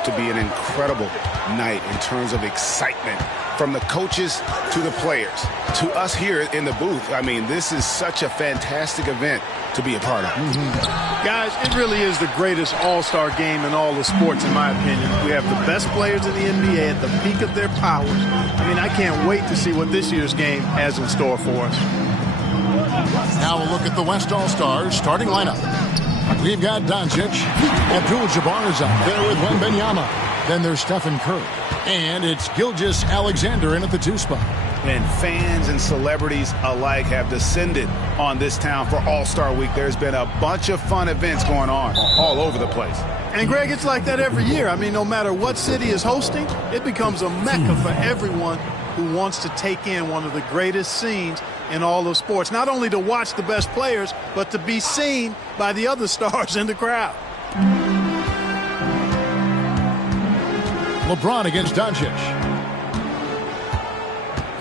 out to be an incredible night in terms of excitement, from the coaches to the players, to us here in the booth. I mean, this is such a fantastic event to be a part of. Guys, it really is the greatest all-star game in all the sports, in my opinion. We have the best players in the NBA at the peak of their powers. I mean, I can't wait to see what this year's game has in store for us. Now a look at the West All-Stars starting lineup. We've got Doncic. Abdul-Jabbar is out there with Wembanyama. Then there's Stephen Curry. And it's Gilgeous-Alexander in at the 2 spot. And fans and celebrities alike have descended on this town for All-Star Week. There's been a bunch of fun events going on all over the place. And, Greg, it's like that every year. I mean, no matter what city is hosting, it becomes a mecca for everyone who wants to take in one of the greatest scenes in all of sports. Not only to watch the best players, but to be seen by the other stars in the crowd. LeBron against Doncic.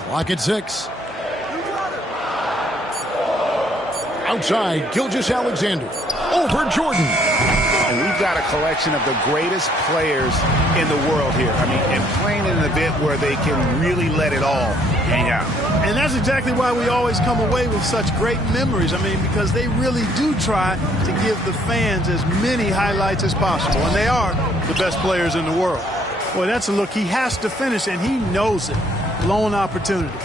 Clock at 6. Outside, Gilgeous-Alexander. Over Jordan. And we've got a collection of the greatest players in the world here. I mean, and playing in an event where they can really let it all hang out. And that's exactly why we always come away with such great memories. I mean, because they really do try to give the fans as many highlights as possible. And they are the best players in the world. Boy, that's a look he has to finish, and he knows it. Blown opportunity.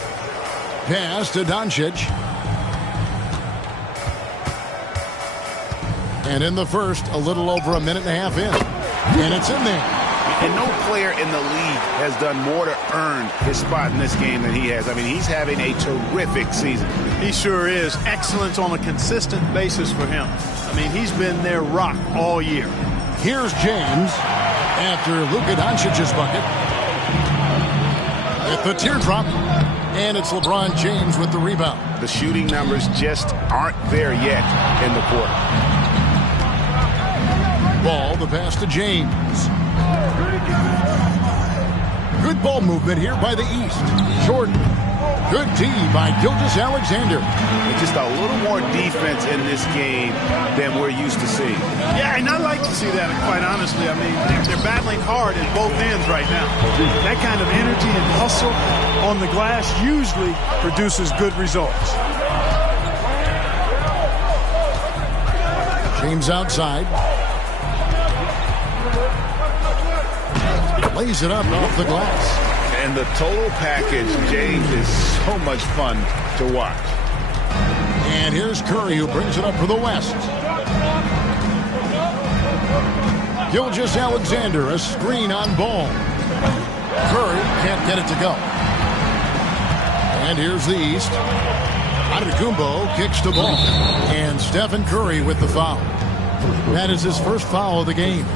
Pass to Doncic. And in the first, a little over a minute and a half in. And it's in there. And no player in the league has done more to earn his spot in this game than he has. I mean, he's having a terrific season. He sure is. Excellence on a consistent basis for him. I mean, he's been their rock all year. Here's James after Luka Doncic's bucket. With the teardrop. And it's LeBron James with the rebound. The shooting numbers just aren't there yet in the quarter. Ball, the pass to James. Good ball movement here by the East. Jordan. Good D by Gilgeous-Alexander. Just a little more defense in this game than we're used to seeing. Yeah, and I like to see that, quite honestly. I mean, they're battling hard at both ends right now. That kind of energy and hustle on the glass usually produces good results. James outside. Lays it up off the glass. And the total package, James, is so much fun to watch. And here's Curry, who brings it up for the West. Gilgeous-Alexander, a screen on Ball. Curry can't get it to go. And here's the East. Antetokounmpo kicks to Ball. And Stephen Curry with the foul. That is his first foul of the game.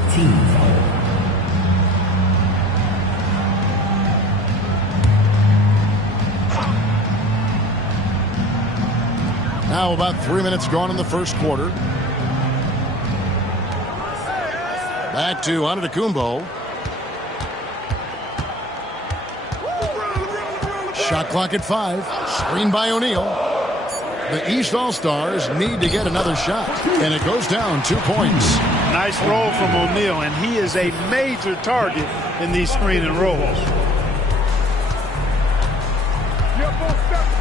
Now about 3 minutes gone in the first quarter. Back to Antetokounmpo. Shot clock at 5. Screen by O'Neal. The East All-Stars need to get another shot. And it goes down 2 points. Nice roll from O'Neal, and he is a major target in these screen and rolls.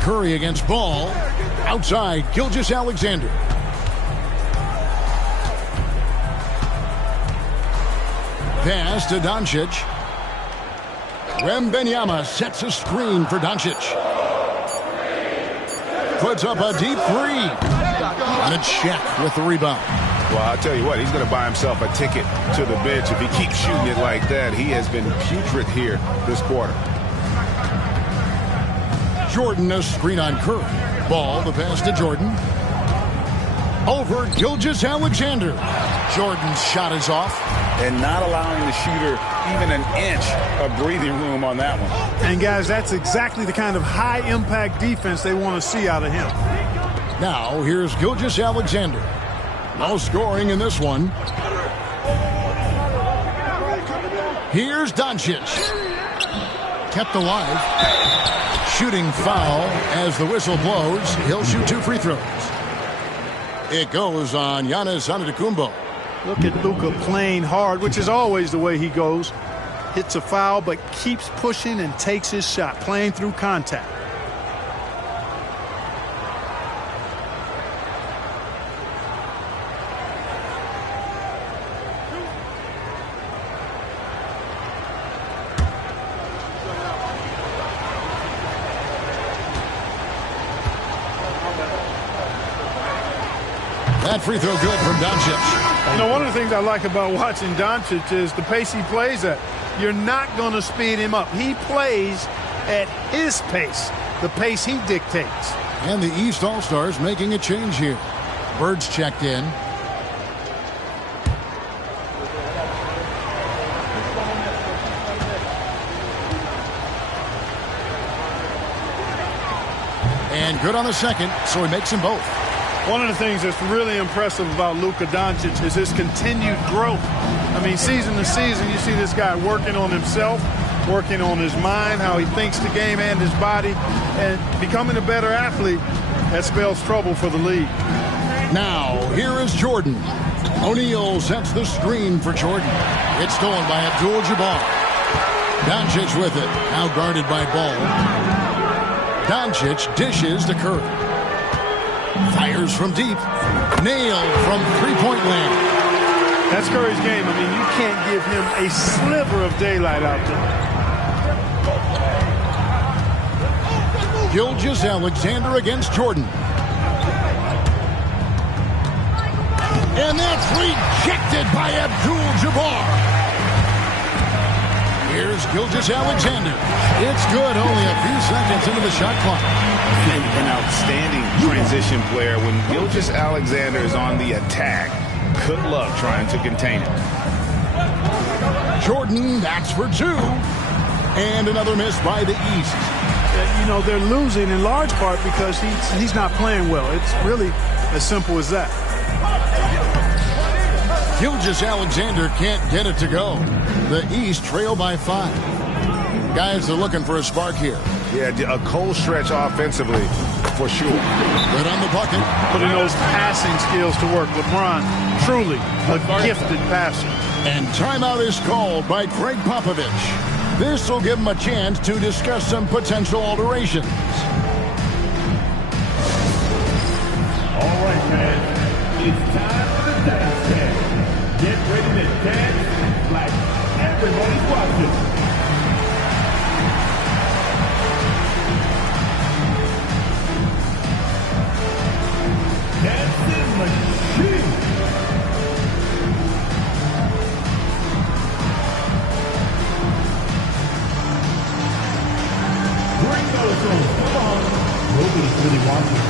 Curry against Ball. Outside, Gilgeous-Alexander. Pass to Doncic. Wembanyama sets a screen for Doncic. Puts up a deep 3. And it's Shaq with the rebound. Well, I'll tell you what, he's going to buy himself a ticket to the bench. If he keeps shooting it like that, he has been putrid here this quarter. Jordan, a screen on Curry. Ball, the pass to Jordan. Over Gilgeous-Alexander. Jordan's shot is off. And not allowing the shooter even an inch of breathing room on that one. And, guys, that's exactly the kind of high-impact defense they want to see out of him. Now, here's Gilgeous-Alexander. No scoring in this one. Here's Doncic. Kept alive. Shooting foul as the whistle blows. He'll shoot 2 free throws. It goes on Giannis Antetokounmpo. Look at Luka playing hard, which is always the way he goes. Hits a foul, but keeps pushing and takes his shot, playing through contact. That free throw good from Doncic. You know, one of the things I like about watching Doncic is the pace he plays at. You're not going to speed him up. He plays at his pace, the pace he dictates. And the East All-Stars making a change here. Bird's checked in. And good on the second, so he makes them both. One of the things that's really impressive about Luka Doncic is his continued growth. I mean, season to season, you see this guy working on himself, working on his mind, how he thinks the game and his body, and becoming a better athlete. That spells trouble for the league. Now, here is Jordan. O'Neal sets the screen for Jordan. It's stolen by Abdul-Jabbar. Doncic with it, now guarded by Ball. Doncic dishes to Curry. Fires from deep. Nailed from three-point land. That's Curry's game. I mean, you can't give him a sliver of daylight out there. Gilgeous-Alexander against Jordan. And that's rejected by Abdul-Jabbar. Here's Gilgeous-Alexander. It's good, only a few seconds into the shot clock. An outstanding transition player. When Gilgeous-Alexander is on the attack, good luck trying to contain him. Jordan, that's for two. And another miss by the East. You know, they're losing in large part because he's not playing well. It's really as simple as that. Gilgeous-Alexander can't get it to go. The East trail by 5. Guys are looking for a spark here. Yeah, a cold stretch offensively, for sure. Good on the bucket. Putting those passing skills to work. LeBron, truly a gifted passer. And timeout is called by Greg Popovich. This will give him a chance to discuss some potential alterations. All right, man. It's time for the dance test. Get ready to dance like everybody's watching. Dancing machine. Bring those on. Come on. Nobody's really watching.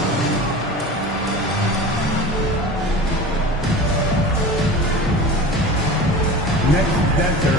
Next dancer.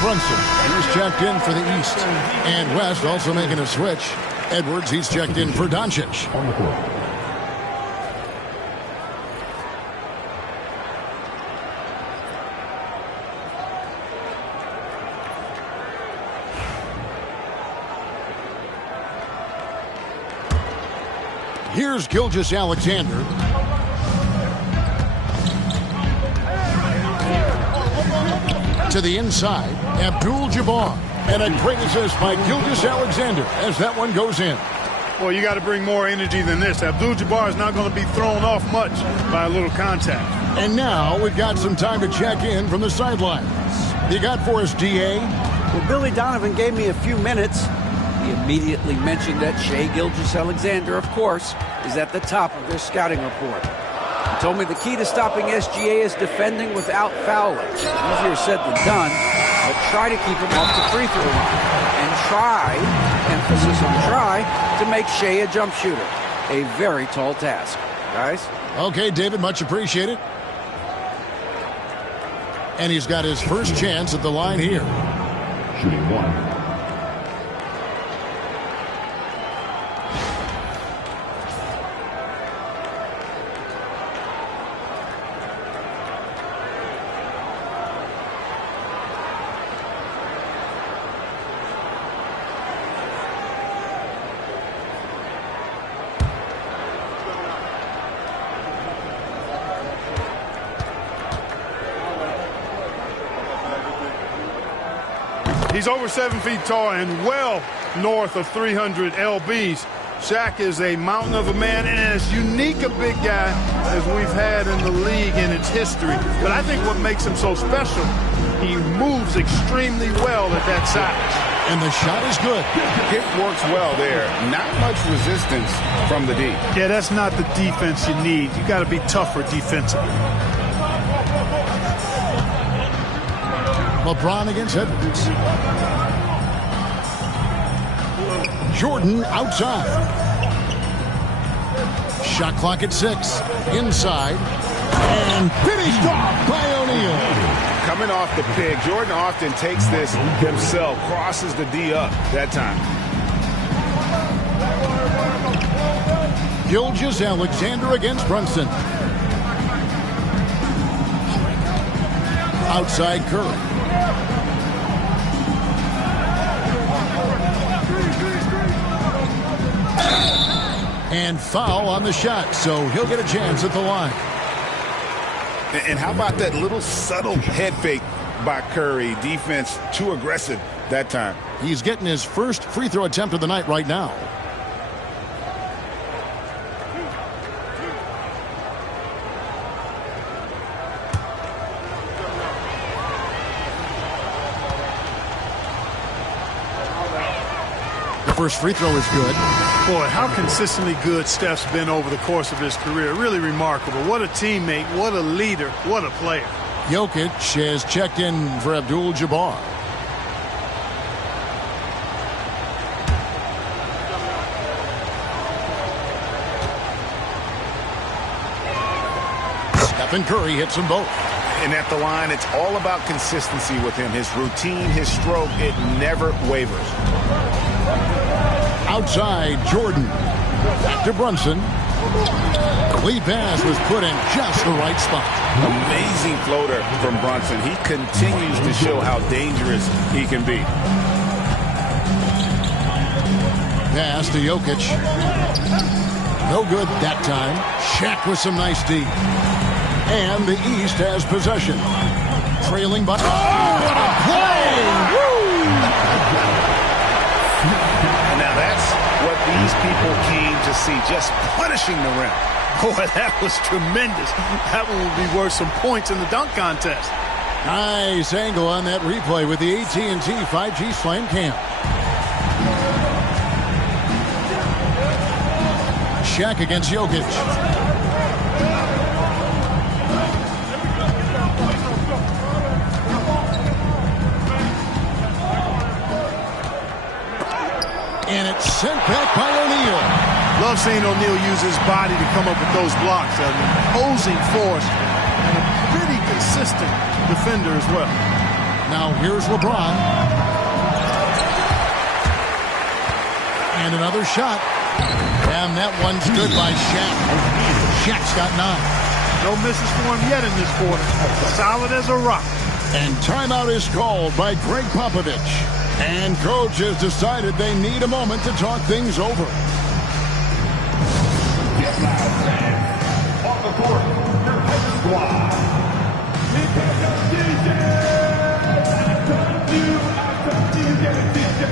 Brunson, he's checked in for the East. And West also making a switch. Edwards, he's checked in for Doncic. On the court. Here's Gilgeous-Alexander. To the inside, Abdul-Jabbar. And a great assist by Gilgeous-Alexander as that one goes in. Well, you got to bring more energy than this. Abdul-Jabbar is not going to be thrown off much by a little contact. And now we've got some time to check in from the sidelines. You got for us, DA? Well, Billy Donovan gave me a few minutes. He immediately mentioned that Shai Gilgeous-Alexander, of course, is at the top of their scouting report. He told me the key to stopping SGA is defending without fouling. Easier said than done, but try to keep him off the free throw line. And try emphasis on try, to make Shea a jump shooter. A very tall task. Guys? Okay, David, much appreciated. And he's got his first chance at the line here. Shooting one. He's over 7 feet tall and well north of 300 lbs. Shaq is a mountain of a man and as unique a big guy as we've had in the league in its history. But I think what makes him so special, he moves extremely well at that size. And the shot is good. It works well there. Not much resistance from the D. Yeah, that's not the defense you need. You got to be tougher defensively. LeBron against Edwards. Jordan outside. Shot clock at 6. Inside. And finished off by O'Neal. Coming off the pick, Jordan often takes this himself, crosses the D up that time. Gilgeous-Alexander against Brunson. Outside Curry. And foul on the shot, so he'll get a chance at the line. And how about that little subtle head fake by Curry? Defense too aggressive that time. He's getting his first free throw attempt of the night right now. The first free throw is good. Boy, how consistently good Steph's been over the course of his career. Really remarkable. What a teammate, what a leader, what a player. Jokic has checked in for Abdul-Jabbar. Stephen Curry hits them both. And at the line, it's all about consistency with him. His routine, his stroke, it never wavers. Outside, Jordan. Back to Brunson. The lead pass was put in just the right spot. Amazing floater from Brunson. He continues to show how dangerous he can be. Pass to Jokic. No good that time. Shaq with some nice D. And the East has possession. Trailing by... Oh, what a play! Woo! Now that's what these people came to see, just punishing the rim. Boy, that was tremendous. That one will be worth some points in the dunk contest. Nice angle on that replay with the AT&T 5G Slam Cam. Shaq against Jokic. And it's sent back by O'Neal. Love seeing O'Neal use his body to come up with those blocks. An imposing force and a pretty consistent defender as well. Now here's LeBron. And another shot. And that one's good by Shaq. Shaq's got 9. No misses for him yet in this quarter. Solid as a rock. And timeout is called by Greg Popovich. And coach has decided they need a moment to talk things over. Get loud, fans. On the court, your hype squad. Here comes DJ. I come to you, get it, DJ.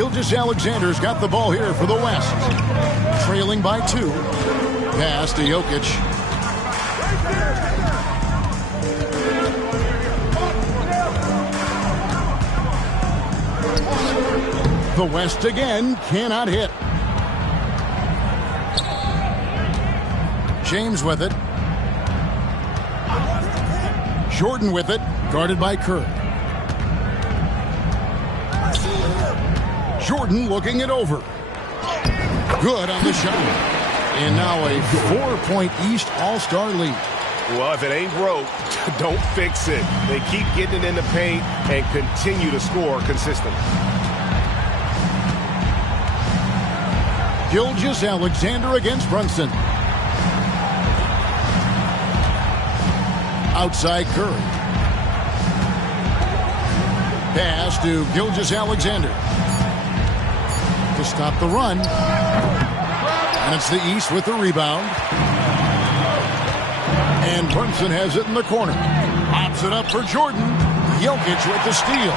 Gilgeous-Alexander's got the ball here for the West. Trailing by 2. Pass to Jokic. The West again cannot hit. James with it. Jordan with it. Guarded by Kerr. Jordan looking it over. Good on the shot. And now a 4-point East All-Star lead. Well, if it ain't broke, don't fix it. They keep getting it in the paint and continue to score consistently. Gilgeous-Alexander against Brunson. Outside Curry. Pass to Gilgeous-Alexander. To stop the run. And it's the East with the rebound. And Brunson has it in the corner. Pops it up for Jordan. Jokic with the steal.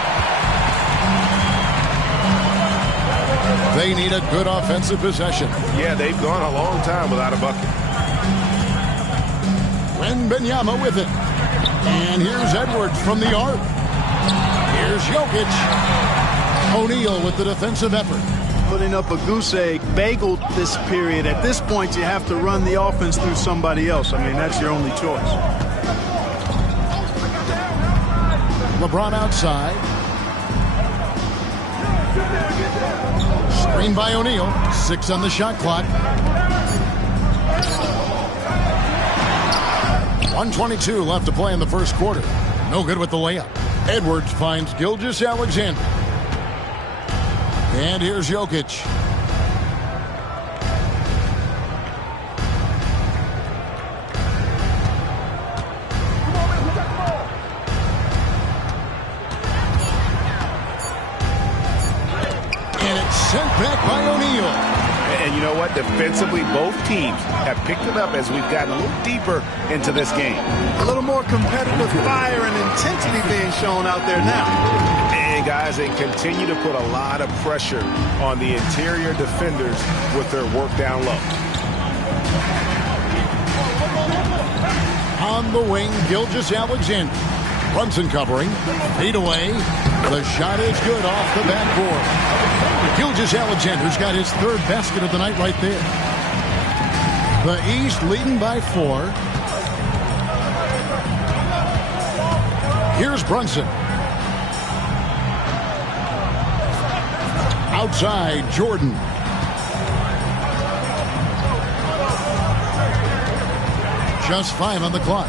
They need a good offensive possession. Yeah, they've gone a long time without a bucket. Wembanyama with it. And here's Edwards from the arc. Here's Jokic. O'Neal with the defensive effort. Putting up a goose egg, bageled this period. At this point, you have to run the offense through somebody else. I mean, that's your only choice. LeBron outside. Screen by O'Neal. 6 on the shot clock. 1:22 left to play in the first quarter. No good with the layup. Edwards finds Gilgeous-Alexander. And here's Jokic. And it's sent back by O'Neal. And you know what? Defensively, both teams have picked it up as we've gotten a little deeper into this game. A little more competitive fire and intensity being shown out there now. And guys, they continue to put a lot of pressure on the interior defenders with their work down low. On the wing, Gilgeous-Alexander. Brunson covering. 8 away. The shot is good off the backboard. Gilgeous-Alexander's got his 3rd basket of the night right there. The East leading by 4. Here's Brunson. Outside, Jordan. Just 5 on the clock.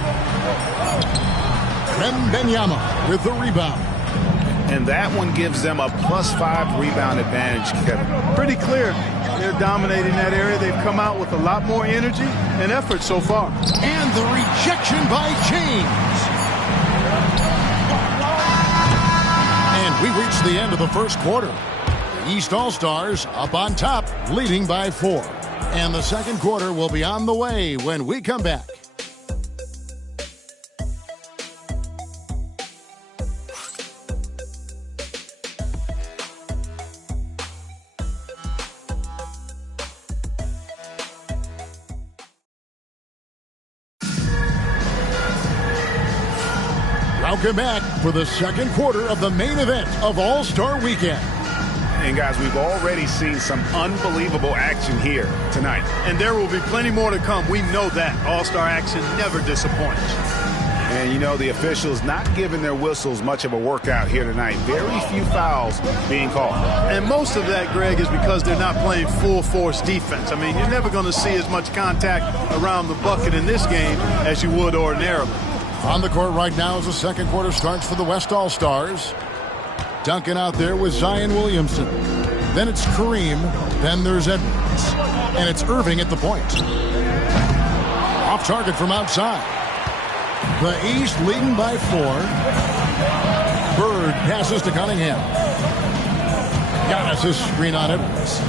Wembanyama with the rebound. And that one gives them a +5 rebound advantage, Kevin. Pretty clear. They're dominating that area. They've come out with a lot more energy and effort so far. And the rejection by James. And we reach the end of the first quarter. The East All-Stars up on top, leading by 4. And the second quarter will be on the way when we come back. Welcome back for the second quarter of the main event of All-Star Weekend. And guys, we've already seen some unbelievable action here tonight. And there will be plenty more to come. We know that. All-Star action never disappoints. And you know, the officials not giving their whistles much of a workout here tonight. Very few fouls being called. And most of that, Greg, is because they're not playing full force defense. I mean, you're never going to see as much contact around the bucket in this game as you would ordinarily. On the court right now as the second quarter starts for the West All-Stars. Duncan out there with Zion Williamson. Then it's Kareem. Then there's Edwards. And it's Irving at the point. Off target from outside. The East leading by 4. Bird passes to Cunningham. Giannis' screen on Edwards.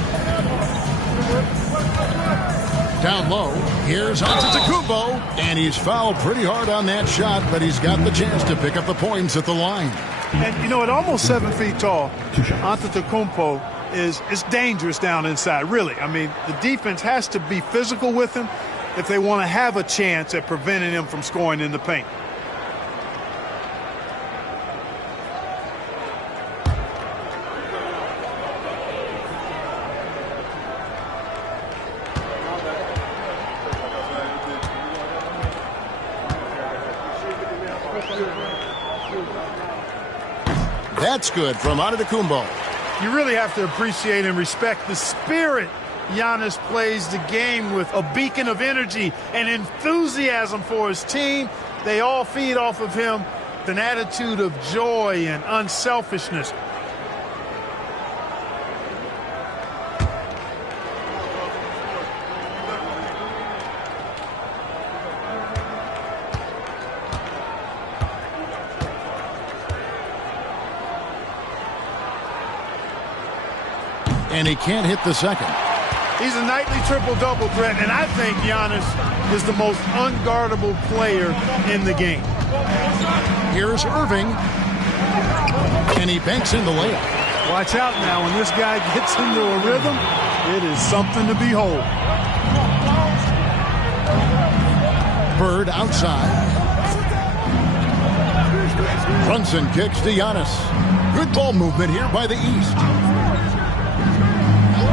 Down low, here's Antetokounmpo, and he's fouled pretty hard on that shot, but he's got the chance to pick up the points at the line. And, you know, at almost 7 feet tall, Antetokounmpo is it's dangerous down inside, really. I mean, the defense has to be physical with him if they want to have a chance at preventing him from scoring in the paint. That's good from Antetokounmpo. You really have to appreciate and respect the spirit Giannis plays the game with, a beacon of energy and enthusiasm for his team. They all feed off of him, an attitude of joy and unselfishness. And he can't hit the second. He's a nightly triple-double threat, and I think Giannis is the most unguardable player in the game. Here's Irving. And he banks in the layup. Watch out now. When this guy gets into a rhythm, it is something to behold. Bird outside. Brunson kicks to Giannis. Good ball movement here by the East.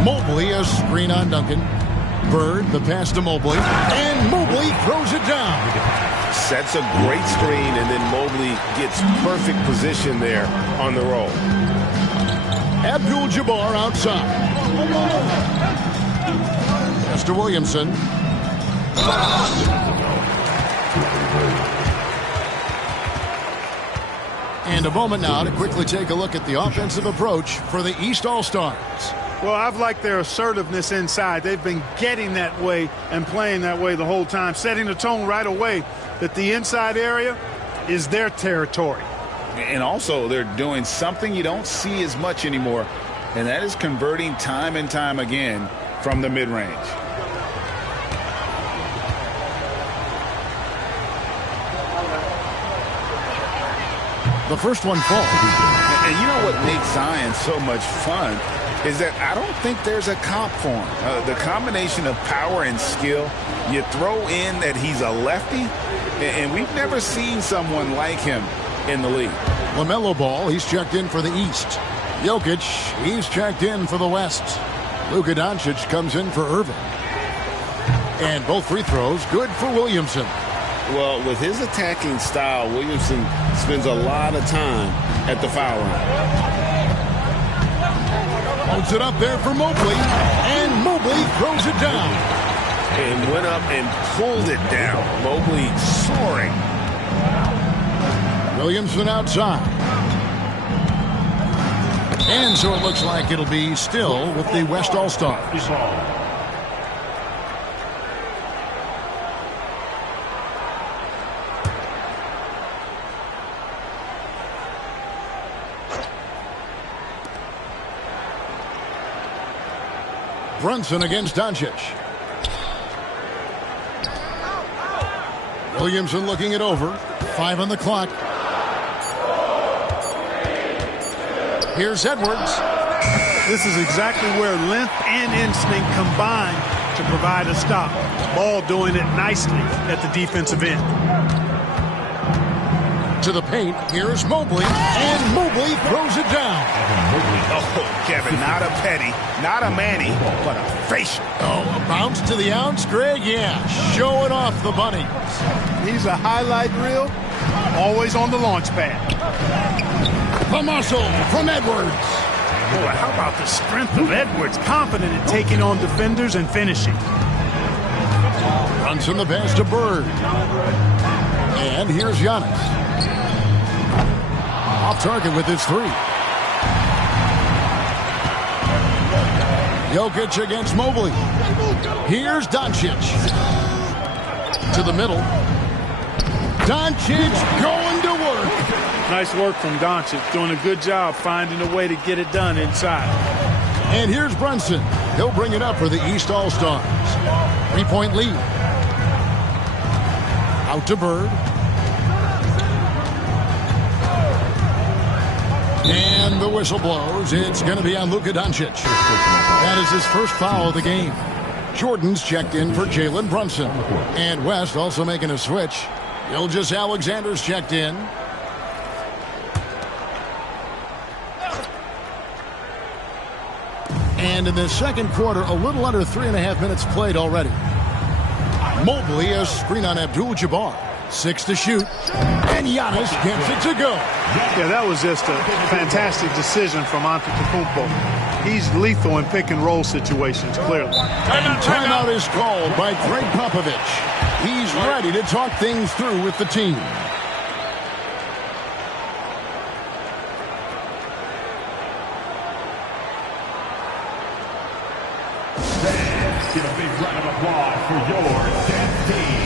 Mobley, a screen on Duncan. Bird, the pass to Mobley. And Mobley throws it down. Sets a great screen, and then Mobley gets perfect position there on the roll. Abdul-Jabbar outside. Mr. Williamson. And a moment now to quickly take a look at the offensive approach for the East All-Stars. Well, I've liked their assertiveness inside. They've been getting that way and playing that way the whole time, setting the tone right away that the inside area is their territory. And also they're doing something you don't see as much anymore, and that is converting time and time again from the mid-range. The first one falls. And you know what makes Zion so much fun is that I don't think there's a comp for him. The combination of power and skill, you throw in that he's a lefty, and we've never seen someone like him in the league. LaMelo Ball, he's checked in for the East. Jokic, he's checked in for the West. Luka Doncic comes in for Irving. And both free throws good for Williamson. Well, with his attacking style, Williamson spends a lot of time at the foul line. Holds it up there for Mobley. And Mobley throws it down. And went up and pulled it down. Mobley soaring. Williamson outside. And so it looks like it'll be still with the West All-Stars. Brunson against Doncic. Williamson looking it over. 5 on the clock. Here's Edwards. This is exactly where length and instinct combine to provide a stop. Ball doing it nicely at the defensive end. To the paint. Here's Mobley. And Mobley throws it down. Oh, Kevin, not a Petty, not a Manny, but a facial. Oh, a bounce to the ounce, Greg? Yeah, showing off the bunny. He's a highlight reel, always on the launch pad. The muscle from Edwards. Boy, how about the strength of Edwards, confident in taking on defenders and finishing. Runs in the pass to Bird. And here's Giannis. Off target with his 3. Jokic against Mobley. Here's Doncic. To the middle. Doncic going to work. Nice work from Doncic, doing a good job finding a way to get it done inside. And here's Brunson. He'll bring it up for the East All-Stars. 3-point lead. Out to Bird. And And the whistle blows. It's going to be on Luka Doncic. That is his first foul of the game. Jordan's checked in for Jalen Brunson. And West also making a switch. Gilgeous-Alexander's checked in. And in the second quarter, a little under 3.5 minutes played already. Mobley a screen on Abdul-Jabbar. 6 to shoot. And Giannis gets it to go. Yeah, that was just a fantastic decision from Antetokounmpo. He's lethal in pick and roll situations, clearly. And timeout is called by Greg Popovich. He's ready to talk things through with the team. Give a big round of applause for your dance team.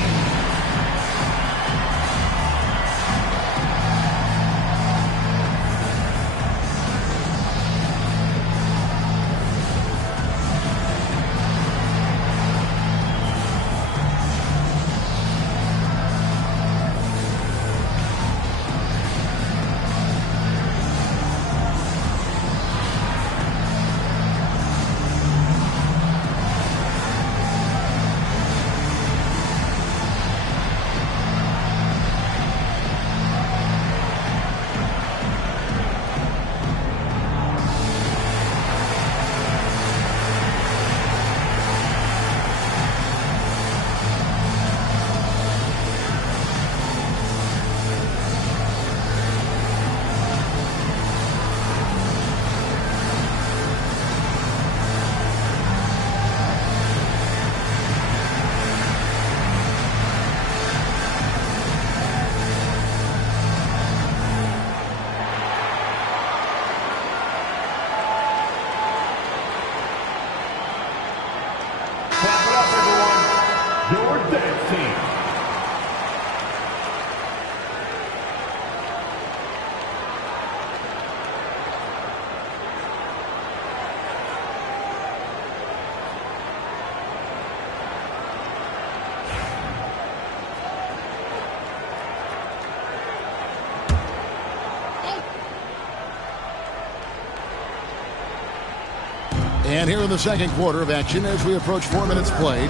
And here in the second quarter of action as we approach 4 minutes played.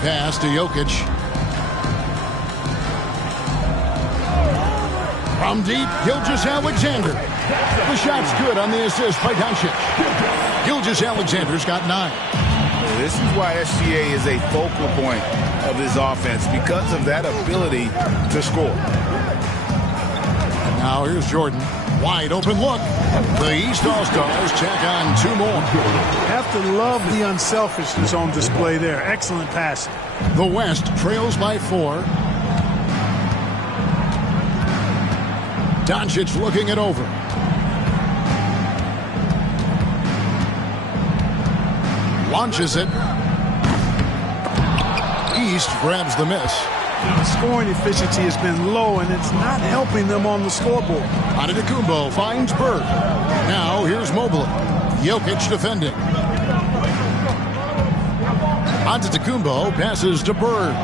Pass to Jokic. From deep, Gilgeous-Alexander. The shot's good on the assist by Doncic. Gilgeous-Alexander's got 9. This is why SGA is a focal point of this offense, because of that ability to score. Now here's Jordan. Wide open look. The East All-Stars check on 2 more. Have to love the unselfishness on display there. Excellent passing. The West trails by 4. Doncic looking it over. Launches it. East grabs the miss. The scoring efficiency has been low, and it's not helping them on the scoreboard. Antetokounmpo finds Bird. Now here's Mobley. Jokic defending. Antetokounmpo passes to Bird.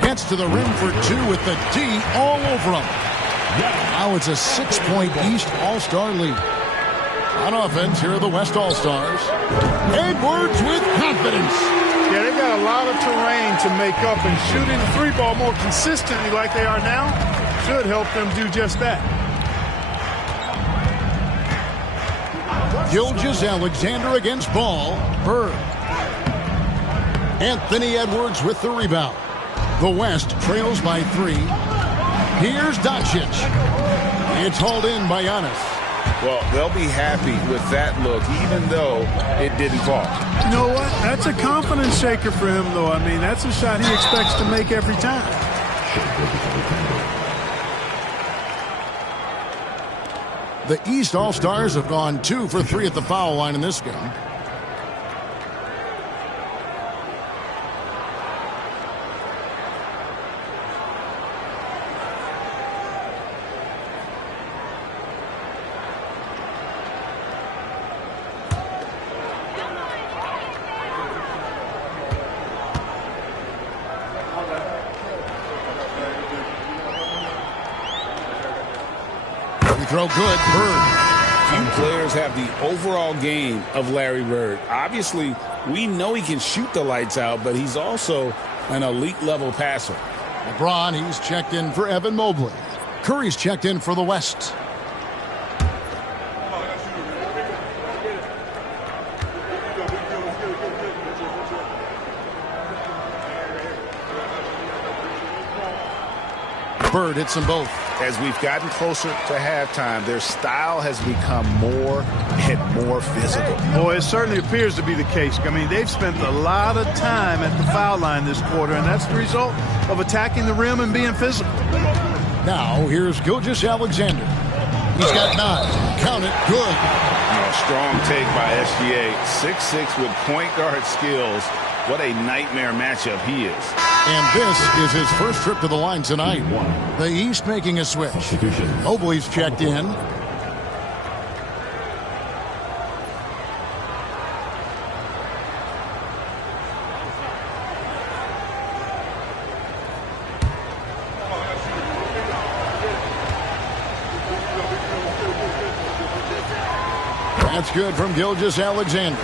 Gets to the rim for 2 with the D all over him. Now it's a 6-point East All-Star lead. On offense, here are the West All-Stars. Edwards with confidence. Yeah, they've got a lot of terrain to make up, and shooting the 3-ball more consistently like they are now should help them do just that. Gilgeous-Alexander against Ball. Bird. Anthony Edwards with the rebound. The West trails by 3. Here's Doncic. It's hauled in by Giannis. Well, they'll be happy with that look, even though it didn't fall. You know what? That's a confidence shaker for him, though. I mean, that's a shot he expects to make every time. The East All-Stars have gone 2 for 3 at the foul line in this game. Throw good. Bird. Few players have the overall game of Larry Bird. Obviously, we know he can shoot the lights out, but he's also an elite-level passer. LeBron, he's checked in for Evan Mobley. Curry's checked in for the West. Bird hits them both. As we've gotten closer to halftime, their style has become more and more physical. Boy, it certainly appears to be the case. I mean, they've spent a lot of time at the foul line this quarter, and that's the result of attacking the rim and being physical. Now, here's Gilgeous-Alexander. He's got 9. Count it. Good. Strong take by SGA. 6'6" with point guard skills. What a nightmare matchup he is. And this is his first trip to the line tonight. The East making a switch. Mobley's checked in. That's good from Gilgeous-Alexander.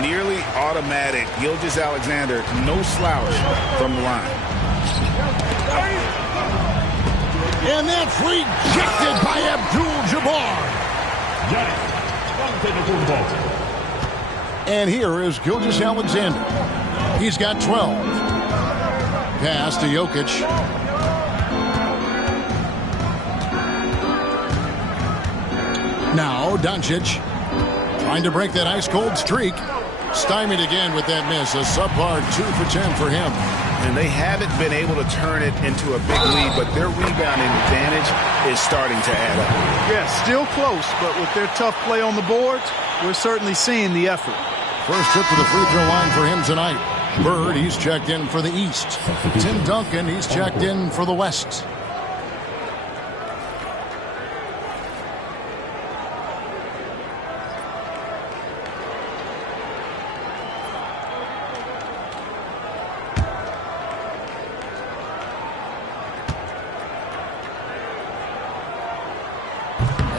Nearly automatic. Gilgeous-Alexander, no slouch from the line. And that's rejected by Abdul-Jabbar. And here is Gilgeous-Alexander. He's got 12. Pass to Jokic. Now Doncic trying to break that ice-cold streak. Stymied again with that miss. A subpar 2 for 10 for him. And they haven't been able to turn it into a big lead, but their rebounding advantage is starting to add up. Yes, still close, but with their tough play on the boards, we're certainly seeing the effort. First trip to the free throw line for him tonight. Bird, he's checked in for the East. Tim Duncan, he's checked in for the West.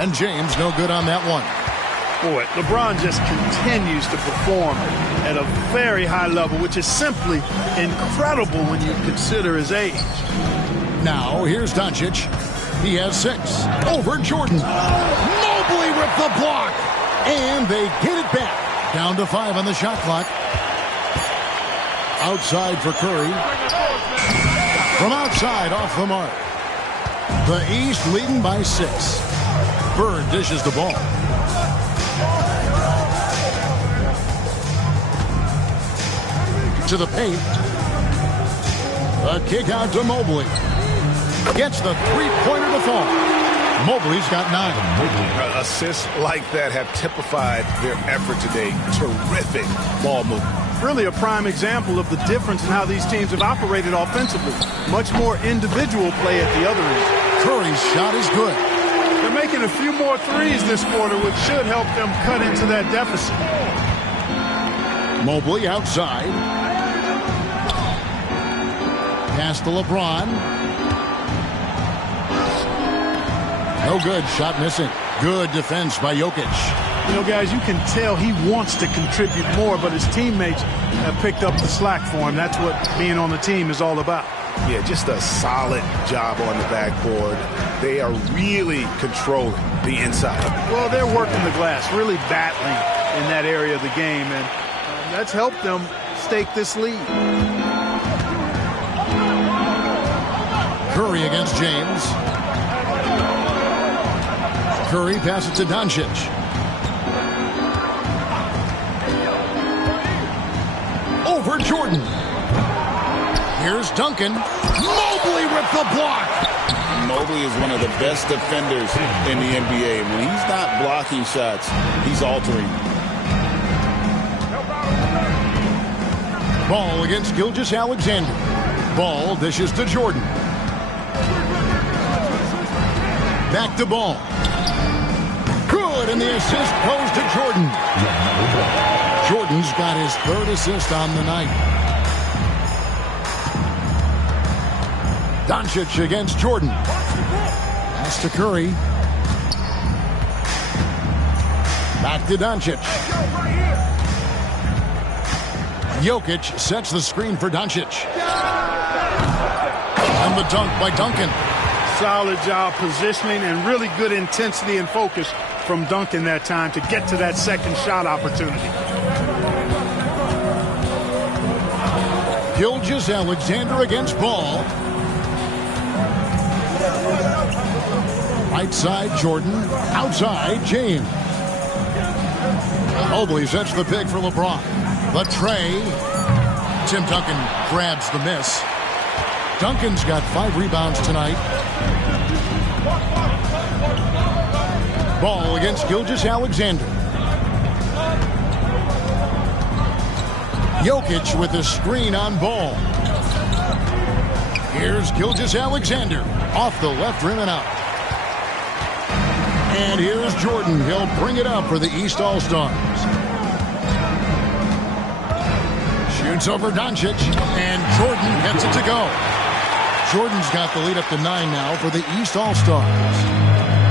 And James no good on that one. Boy, LeBron just continues to perform at a very high level, which is simply incredible when you consider his age. Now, here's Doncic. He has 6. Over Jordan. Mobley with the block. And they get it back. Down to 5 on the shot clock. Outside for Curry. From outside, off the mark. The East leading by 6. Bird dishes the ball. To the paint. A kick out to Mobley. Gets the three-pointer to fall. Mobley's got 9. Assists like that have typified their effort today. Terrific ball movement. Really a prime example of the difference in how these teams have operated offensively. Much more individual play at the other end. Curry's shot is good. They're making a few more threes this quarter, which should help them cut into that deficit. Mobley outside. Pass to LeBron. No good. Shot missing. Good defense by Jokic. You know, guys, you can tell he wants to contribute more, but his teammates have picked up the slack for him. That's what being on the team is all about. Yeah, just a solid job on the backboard. They are really controlling the inside. Well, they're working the glass, really battling in that area of the game, and that's helped them stake this lead. Curry against James. Curry passes to Doncic. Over Jordan. Here's Duncan. Mobley with the block. Mobley is one of the best defenders in the NBA. When he's not blocking shots, he's altering. Ball against Gilgeous-Alexander. Ball dishes to Jordan. Back to Ball. Good, and the assist goes to Jordan. Jordan's got his 3rd assist on the night. Doncic against Jordan. Pass to Curry. Back to Doncic. Jokic sets the screen for Doncic. And the dunk by Duncan. Solid job positioning and really good intensity and focus from Duncan that time to get to that second shot opportunity. Gilgeous-Alexander against Ball. Right side, Jordan. Outside, James. Mobley sets the pick for LeBron. The tray. Tim Duncan grabs the miss. Duncan's got 5 rebounds tonight. Ball against Gilgeous-Alexander. Jokic with the screen on Ball. Here's Gilgeous-Alexander off the left rim and out. And here's Jordan. He'll bring it up for the East All-Stars. Shoots over Doncic, and Jordan gets it to go. Jordan's got the lead up to 9 now for the East All-Stars.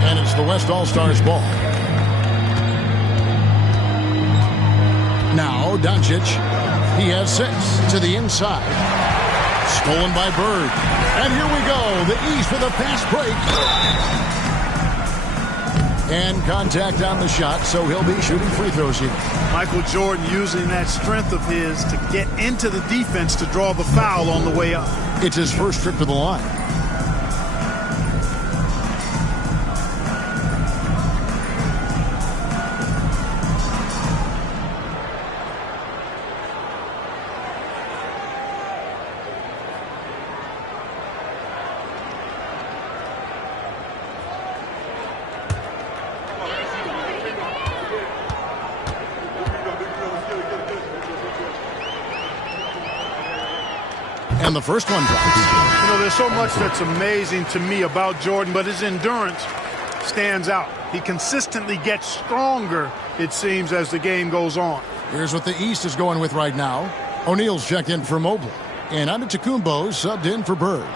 And it's the West All-Stars ball. Now Doncic, he has 6 to the inside. Stolen by Bird. And here we go, the East with a fast break. And contact on the shot, so he'll be shooting free throws here. Michael Jordan using that strength of his to get into the defense to draw the foul on the way up. It's his first trip to the line. And the first one drops. You know, there's so much that's amazing to me about Jordan, but his endurance stands out. He consistently gets stronger, it seems, as the game goes on. Here's what the East is going with right now. O'Neal's checked in for Mobley. And Antetokounmpo subbed in for Bird.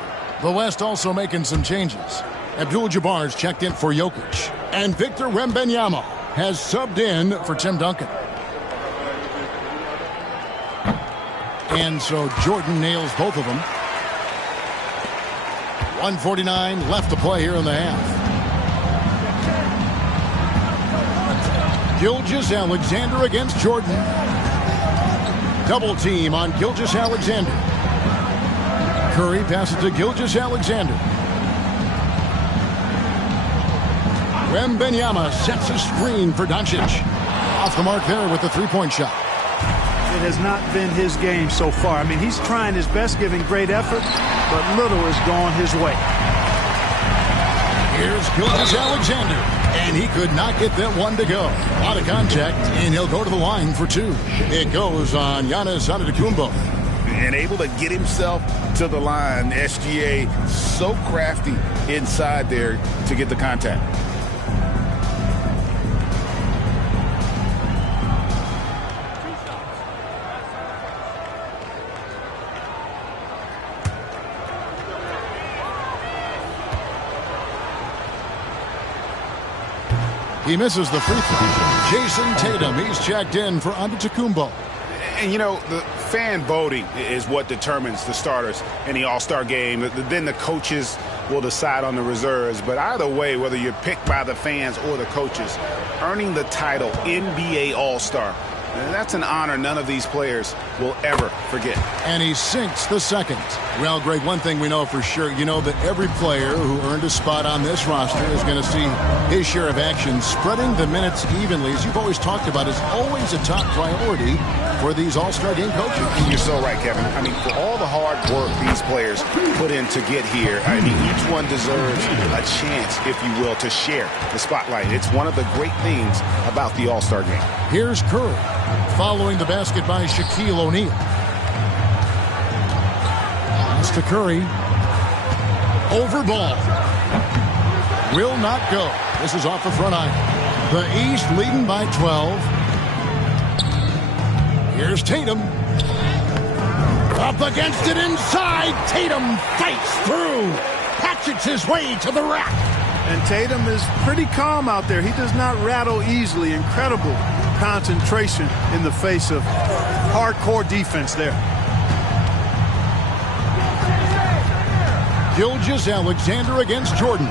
The West also making some changes. Abdul-Jabbar's checked in for Jokic. And Victor Wembanyama has subbed in for Tim Duncan. And so Jordan nails both of them. 1:49 left to play here in the half. Gilgeous-Alexander against Jordan. Double team on Gilgeous-Alexander. Curry passes to Gilgeous-Alexander. Wembanyama sets a screen for Doncic. Off the mark there with the three-point shot. It has not been his game so far. I mean, he's trying his best, giving great effort, but little is going his way. Here's Gilgeous-Alexander, and he could not get that one to go. Out of contact, and he'll go to the line for 2. It goes on Giannis Antetokounmpo. And able to get himself to the line. SGA so crafty inside there to get the contact. He misses the free throw. Jason Tatum, he's checked in for Antetokounmpo. And, you know, the fan voting is what determines the starters in the All-Star game. Then the coaches will decide on the reserves. But either way, whether you're picked by the fans or the coaches, earning the title NBA All-Star, that's an honor none of these players will ever forget. And he sinks the second. Well, Greg, one thing we know for sure, you know that every player who earned a spot on this roster is going to see his share of action. Spreading the minutes evenly, as you've always talked about, is always a top priority for these All-Star game coaches. You're so right, Kevin. I mean, for all the hard work these players put in to get here, I mean, each one deserves a chance, if you will, to share the spotlight. It's one of the great things about the All-Star game. Here's Curry, following the basket by Shaquille O'Neal. Pass to Curry. Over ball. Will not go. This is off the front iron. The East leading by 12. Here's Tatum. Up against it inside. Tatum fights through. Hatchets his way to the rack. And Tatum is pretty calm out there. He does not rattle easily. Incredible concentration in the face of hardcore defense there. Gilgeous-Alexander against Jordan.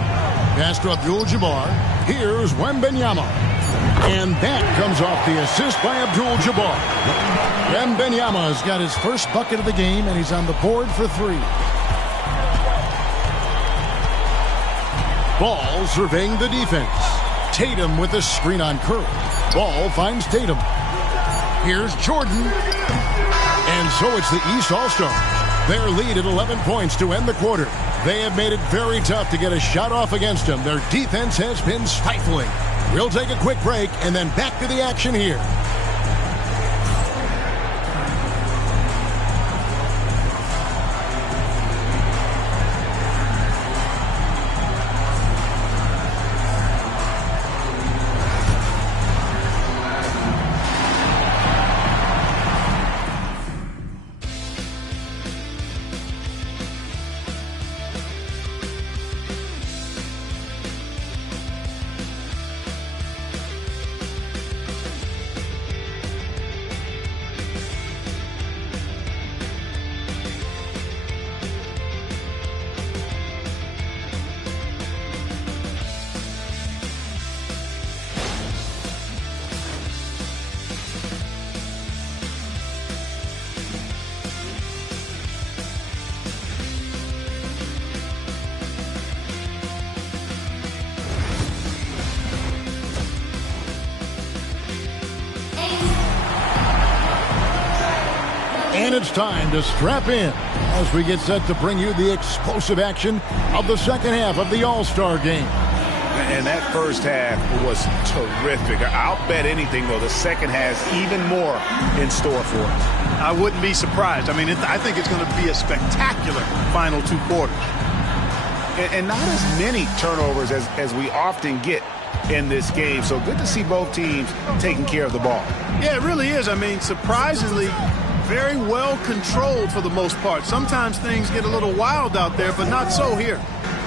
Pass to Abdul-Jabbar. Here's Wembanyama. And that comes off the assist by Abdul-Jabbar. Wembanyama has got his first bucket of the game, and he's on the board for 3. Ball surveying the defense. Tatum with a screen on Curry. Ball finds Tatum. Here's Jordan. And so it's the East All-Stars. Their lead at 11 points to end the quarter. They have made it very tough to get a shot off against them. Their defense has been stifling. We'll take a quick break and then back to the action here. And it's time to strap in as we get set to bring you the explosive action of the second half of the All-Star game. And that first half was terrific. I'll bet anything, though, the second has even more in store for us. I wouldn't be surprised. I mean, I think it's going to be a spectacular final 2 quarters. And not as many turnovers as we often get in this game. So good to see both teams taking care of the ball. Yeah, it really is. I mean, surprisingly, very well controlled for the most part. Sometimes things get a little wild out there, but not so here.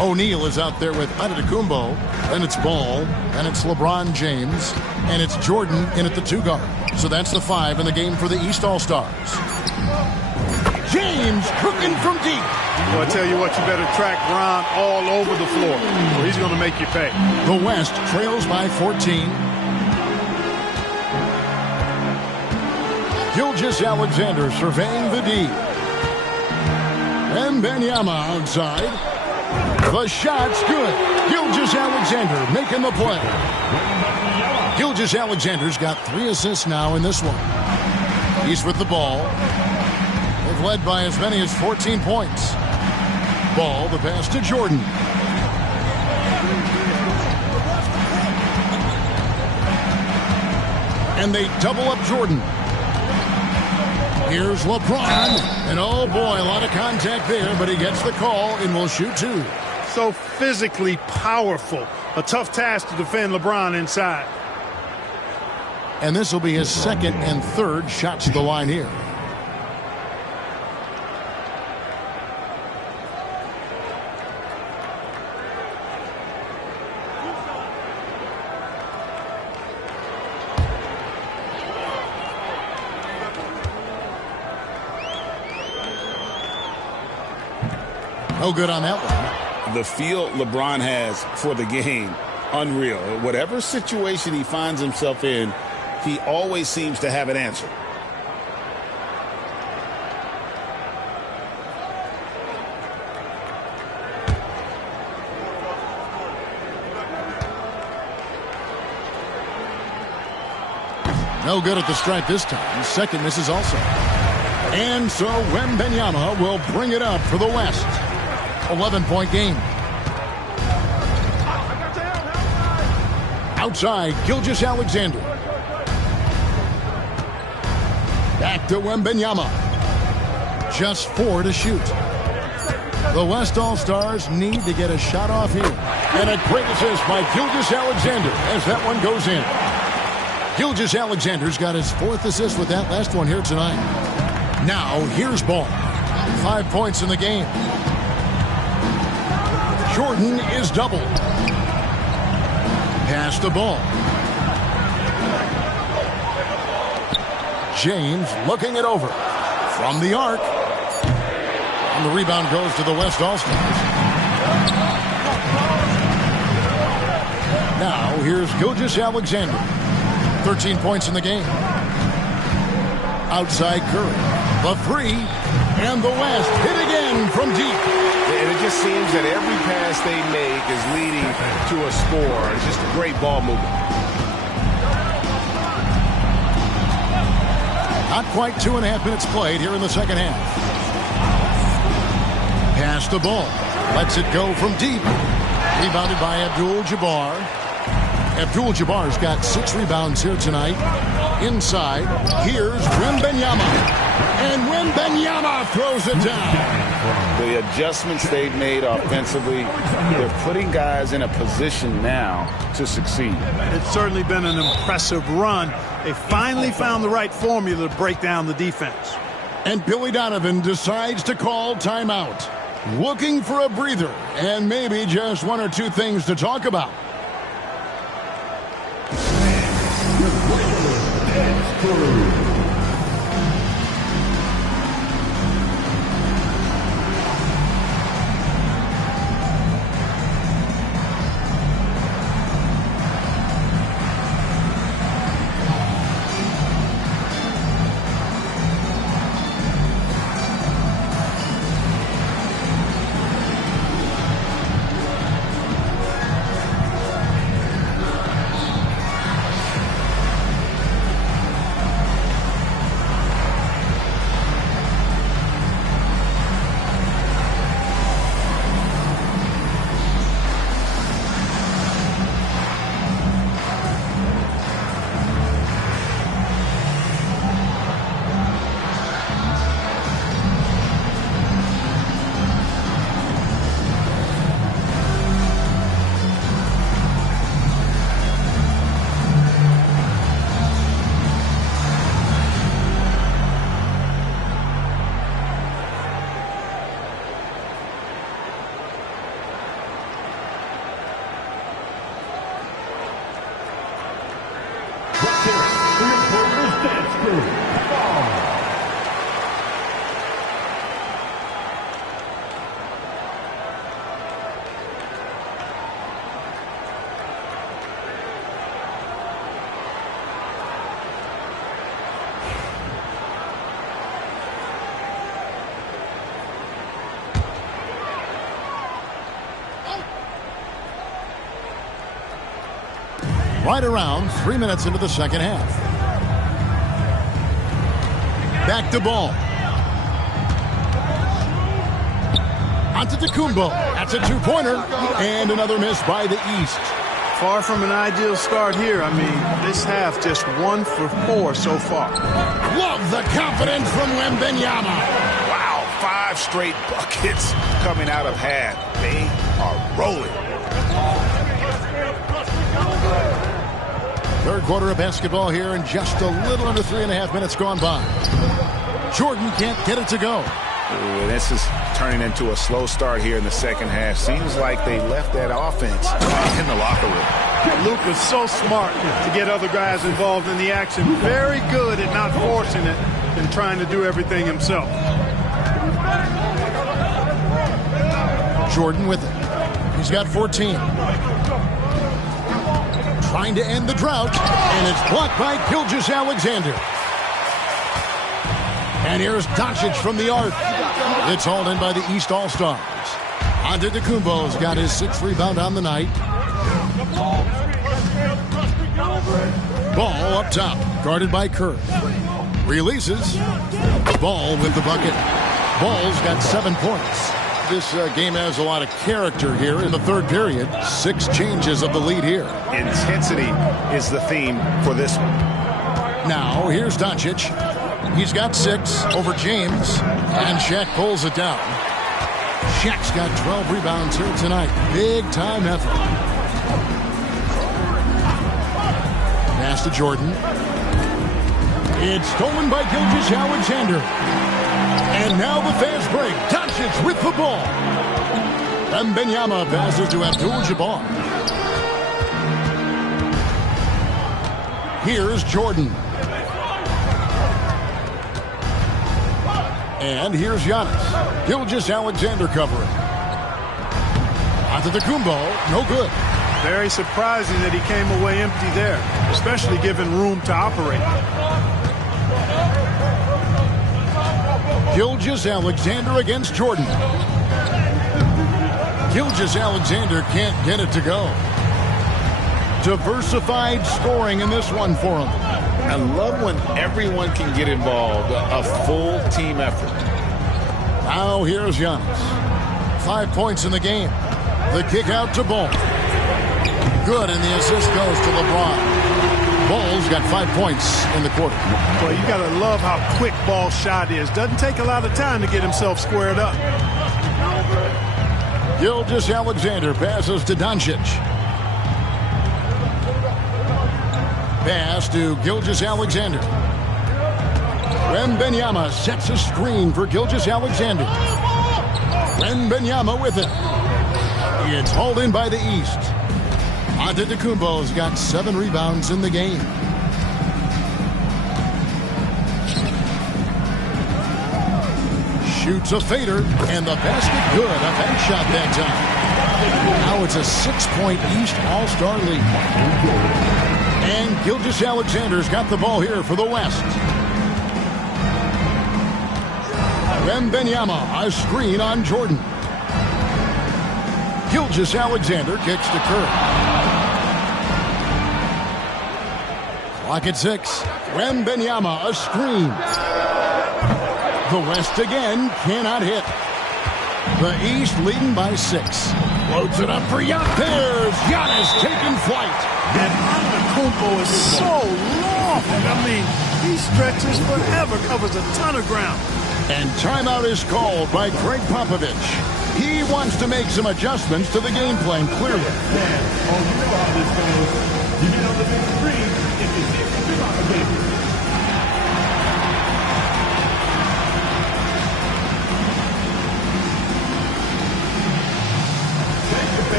O'Neal is out there with Antetokounmpo. Then it's Ball. Then it's LeBron James. And it's Jordan in at the 2 guard. So that's the 5 in the game for the East All-Stars. James cooking from deep. Well, I tell you what, you better track Bron all over the floor, or he's going to make you pay. The West trails by 14. Gilgeous-Alexander surveying the D. Wembanyama outside. The shot's good. Gilgeous-Alexander making the play. Gilgeous-Alexander's got 3 assists now in this one. He's with the ball. They've led by as many as 14 points. Ball, the pass to Jordan. And they double up Jordan. Here's LeBron. And oh boy, a lot of contact there, but he gets the call and will shoot 2. So physically powerful. A tough task to defend LeBron inside. And this will be his 2nd and 3rd shots to the line here. No good on that one. The feel LeBron has for the game, unreal. Whatever situation he finds himself in, he always seems to have an answer. No good at the stripe this time. 2nd misses also. And so Wembanyama will bring it up for the West. 11-point game. Outside, Gilgeous-Alexander. Back to Wembanyama. Just 4 to shoot. The West All-Stars need to get a shot off here. And a great assist by Gilgeous-Alexander as that one goes in. Gilgeous-Alexander's got his 4th assist with that last one here tonight. Now, here's Ball. 5 points in the game. Jordan is doubled. Pass the ball. James looking it over. From the arc. And the rebound goes to the West All-Stars. Now, here's Gilgeous-Alexander. 13 points in the game. Outside Curry. The three. And the West hit again from deep. And it just seems that every pass they make is leading to a score. It's just a great ball movement. Not quite 2.5 minutes played here in the second half. Pass the ball. Lets it go from deep. Rebounded by Abdul-Jabbar. Abdul-Jabbar's got 6 rebounds here tonight. Inside, here's Wembanyama. And Wembanyama throws it down. The adjustments they've made offensively, they're putting guys in a position now to succeed. It's certainly been an impressive run. They finally found the right formula to break down the defense. And Billy Donovan decides to call timeout. Looking for a breather and maybe just 1 or 2 things to talk about. Right around 3 minutes into the second half. Back to ball. Antetokounmpo. That's a 2-pointer. And another miss by the East. Far from an ideal start here. I mean, this half just 1 for 4 so far. Love the confidence from Wembanyama. Wow, 5 straight buckets coming out of half. They are rolling. Third quarter of basketball here and just a little under 3.5 minutes gone by. Jordan can't get it to go. Ooh, this is turning into a slow start here in the second half. Seems like they left that offense in the locker room. Luka's so smart to get other guys involved in the action. Very good at not forcing it and trying to do everything himself. Jordan with it. He's got 14. Trying to end the drought, and it's blocked by Gilgeous-Alexander. And here's Doncic from the arc. It's hauled in by the East All-Stars. Antetokounmpo's got his 6th rebound on the night. Ball up top, guarded by Curry. Releases. Ball with the bucket. Ball's got 7 points. This game has a lot of character here in the third period. 6 changes of the lead here. Intensity is the theme for this one. Now, here's Doncic. He's got 6 over James, and Shaq pulls it down. Shaq's got 12 rebounds here tonight. Big-time effort. Pass to Jordan. It's stolen by Gilgeous-Alexander. And now the fast break. Doncic with the ball. Wembanyama passes to Abdul-Jabbar. Here's Jordan. And here's Giannis. Gilgeous-Alexander covering. Antetokounmpo, no good. Very surprising that he came away empty there, especially given room to operate. Gilgeous-Alexander against Jordan. Gilgeous-Alexander can't get it to go. Diversified scoring in this one for him. I love when everyone can get involved, a full team effort. Now here's Giannis. 5 points in the game. The kick out to Ball. Good, and the assist goes to LeBron. Ball's got 5 points in the quarter. Well, you got to love how quick Ball's shot is. Doesn't take a lot of time to get himself squared up. Gilgeous-Alexander passes to Doncic. Pass to Gilgeous-Alexander. Wembanyama sets a screen for Gilgeous-Alexander. Wembanyama with it. It's hauled in by the East. Antetokounmpo's got 7 rebounds in the game. Shoots a fader, and the basket good. A bank shot that time. Now it's a 6-point East All-Star lead. And Gilgeous-Alexander's got the ball here for the West. Wembanyama, a screen on Jordan. Gilgeous-Alexander kicks to Curry. Clock at 6. Wembanyama, a screen. The West again cannot hit. The East leading by 6. Loads it up for Giannis. There's Giannis taking flight. And Antetokounmpo is so long. I mean, he stretches forever, covers a ton of ground. And timeout is called by Greg Popovich. He wants to make some adjustments to the game plan, clearly. You know how this goes. You get on the big screen if you see it from the game.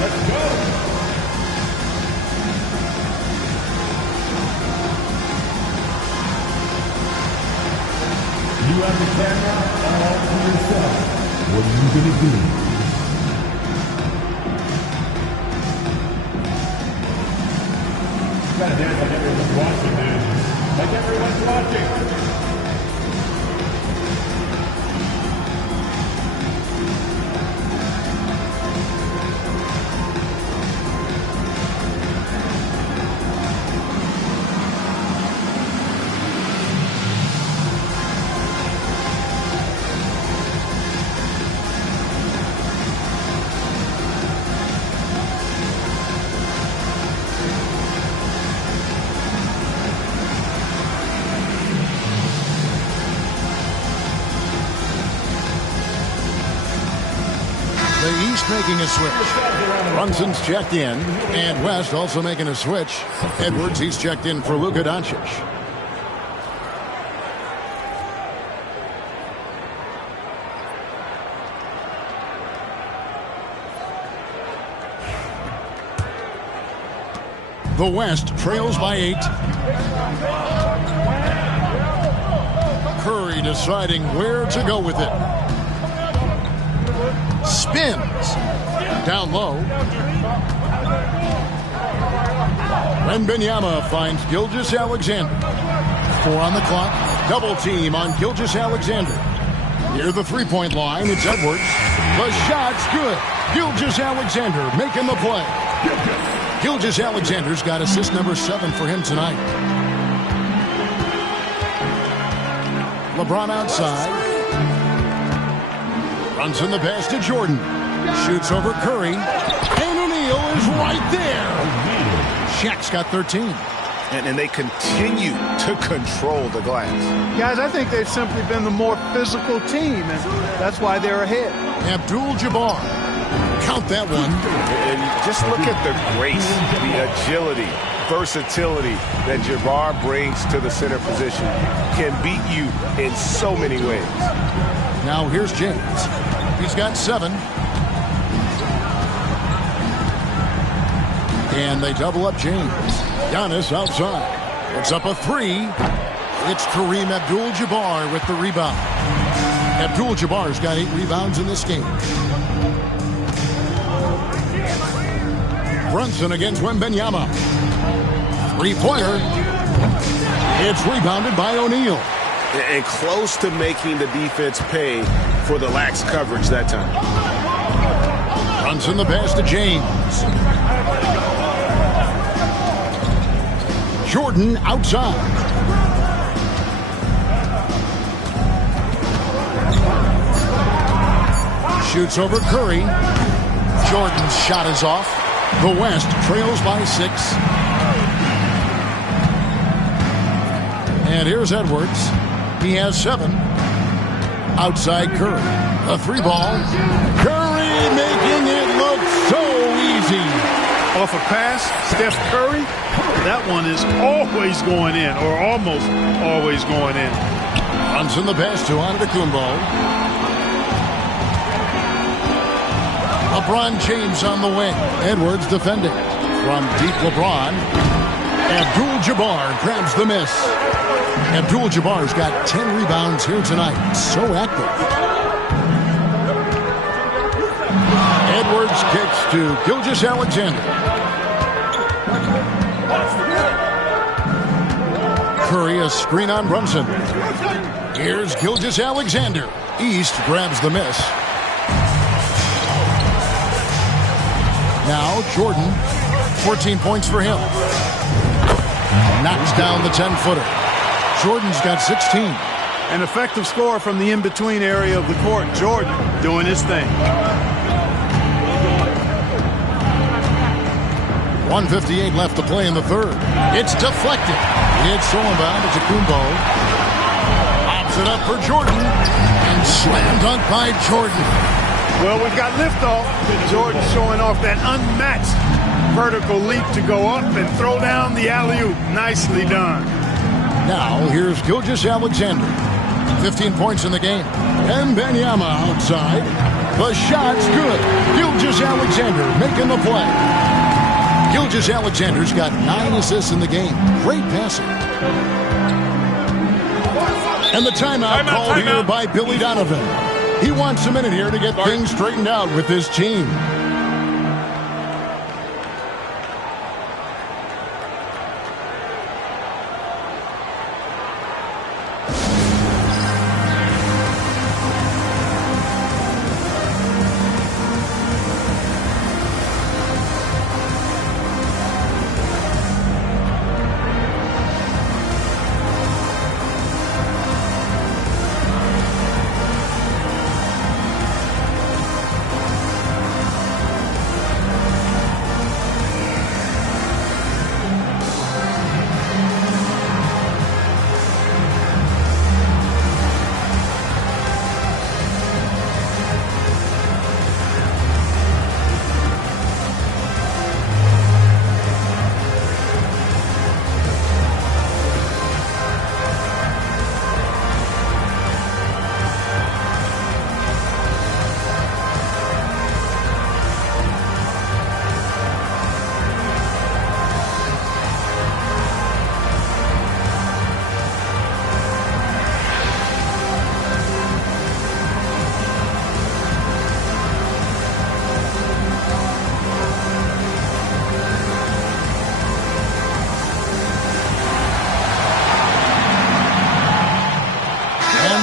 Let's go. You have the camera all to yourself. What are you going to do? You gotta dance like everyone's watching, dude. Like everyone's watching. Making a switch. Brunson's checked in, and West also making a switch. Edwards, he's checked in for Luka Doncic. The West trails by 8. Curry deciding where to go with it. Spins. Down low. Wembanyama finds Gilgeous-Alexander. 4 on the clock. Double team on Gilgeous-Alexander. Near the three-point line, it's Edwards. The shot's good. Gilgeous-Alexander making the play. Gilgeous-Alexander's got assist number 7 for him tonight. LeBron outside. Runs in the pass to Jordan. Shoots over Curry. And O'Neal is right there. Shaq's got 13. And they continue to control the glass. Guys, I think they've simply been the more physical team, and that's why they're ahead. Abdul-Jabbar. Count that one. And just look at the grace, the agility, versatility that Jabbar brings to the center position. Can beat you in so many ways. Now here's James. He's got 7. And they double up James. Giannis outside. Puts up a three. It's Kareem Abdul-Jabbar with the rebound. Abdul-Jabbar's got 8 rebounds in this game. Brunson against Wembanyama. Three-pointer. It's rebounded by O'Neal. And close to making the defense pay for the lax coverage that time. Brunson the pass to James. Jordan outside. Shoots over Curry. Jordan's shot is off. The West trails by 6. And here's Edwards. He has 7. Outside Curry. A 3-ball. Curry making it look so easy. Off a pass, Steph Curry. That one is always going in, or almost always going in. Brunson the pass to Antetokounmpo. LeBron James on the wing. Edwards defending. From deep LeBron. Abdul-Jabbar grabs the miss. Abdul-Jabbar's got 10 rebounds here tonight. So active. Edwards kicks to Gilgeous-Alexander. Curry a screen on Brunson. Here's Gilgeous-Alexander. East grabs the miss. Now Jordan, 14 points for him. Knocks down the 10-footer. Jordan's got 16. An effective score from the in-between area of the court. Jordan doing his thing. 1:58 left to play in the third. It's deflected. It's thrown by Antetokounmpo. Pops it up for Jordan. And slam dunk by Jordan. Well, we've got liftoff. Jordan showing off that unmatched vertical leap to go up and throw down the alley-oop. Nicely done. Now, here's Gilgeous-Alexander. 15 points in the game. Wembanyama outside. The shot's good. Gilgeous-Alexander making the play. Gilgeous-Alexander's got 9 assists in the game. Great passing. And the timeout called here by Billy Donovan. He wants a minute here to get things straightened out with his team.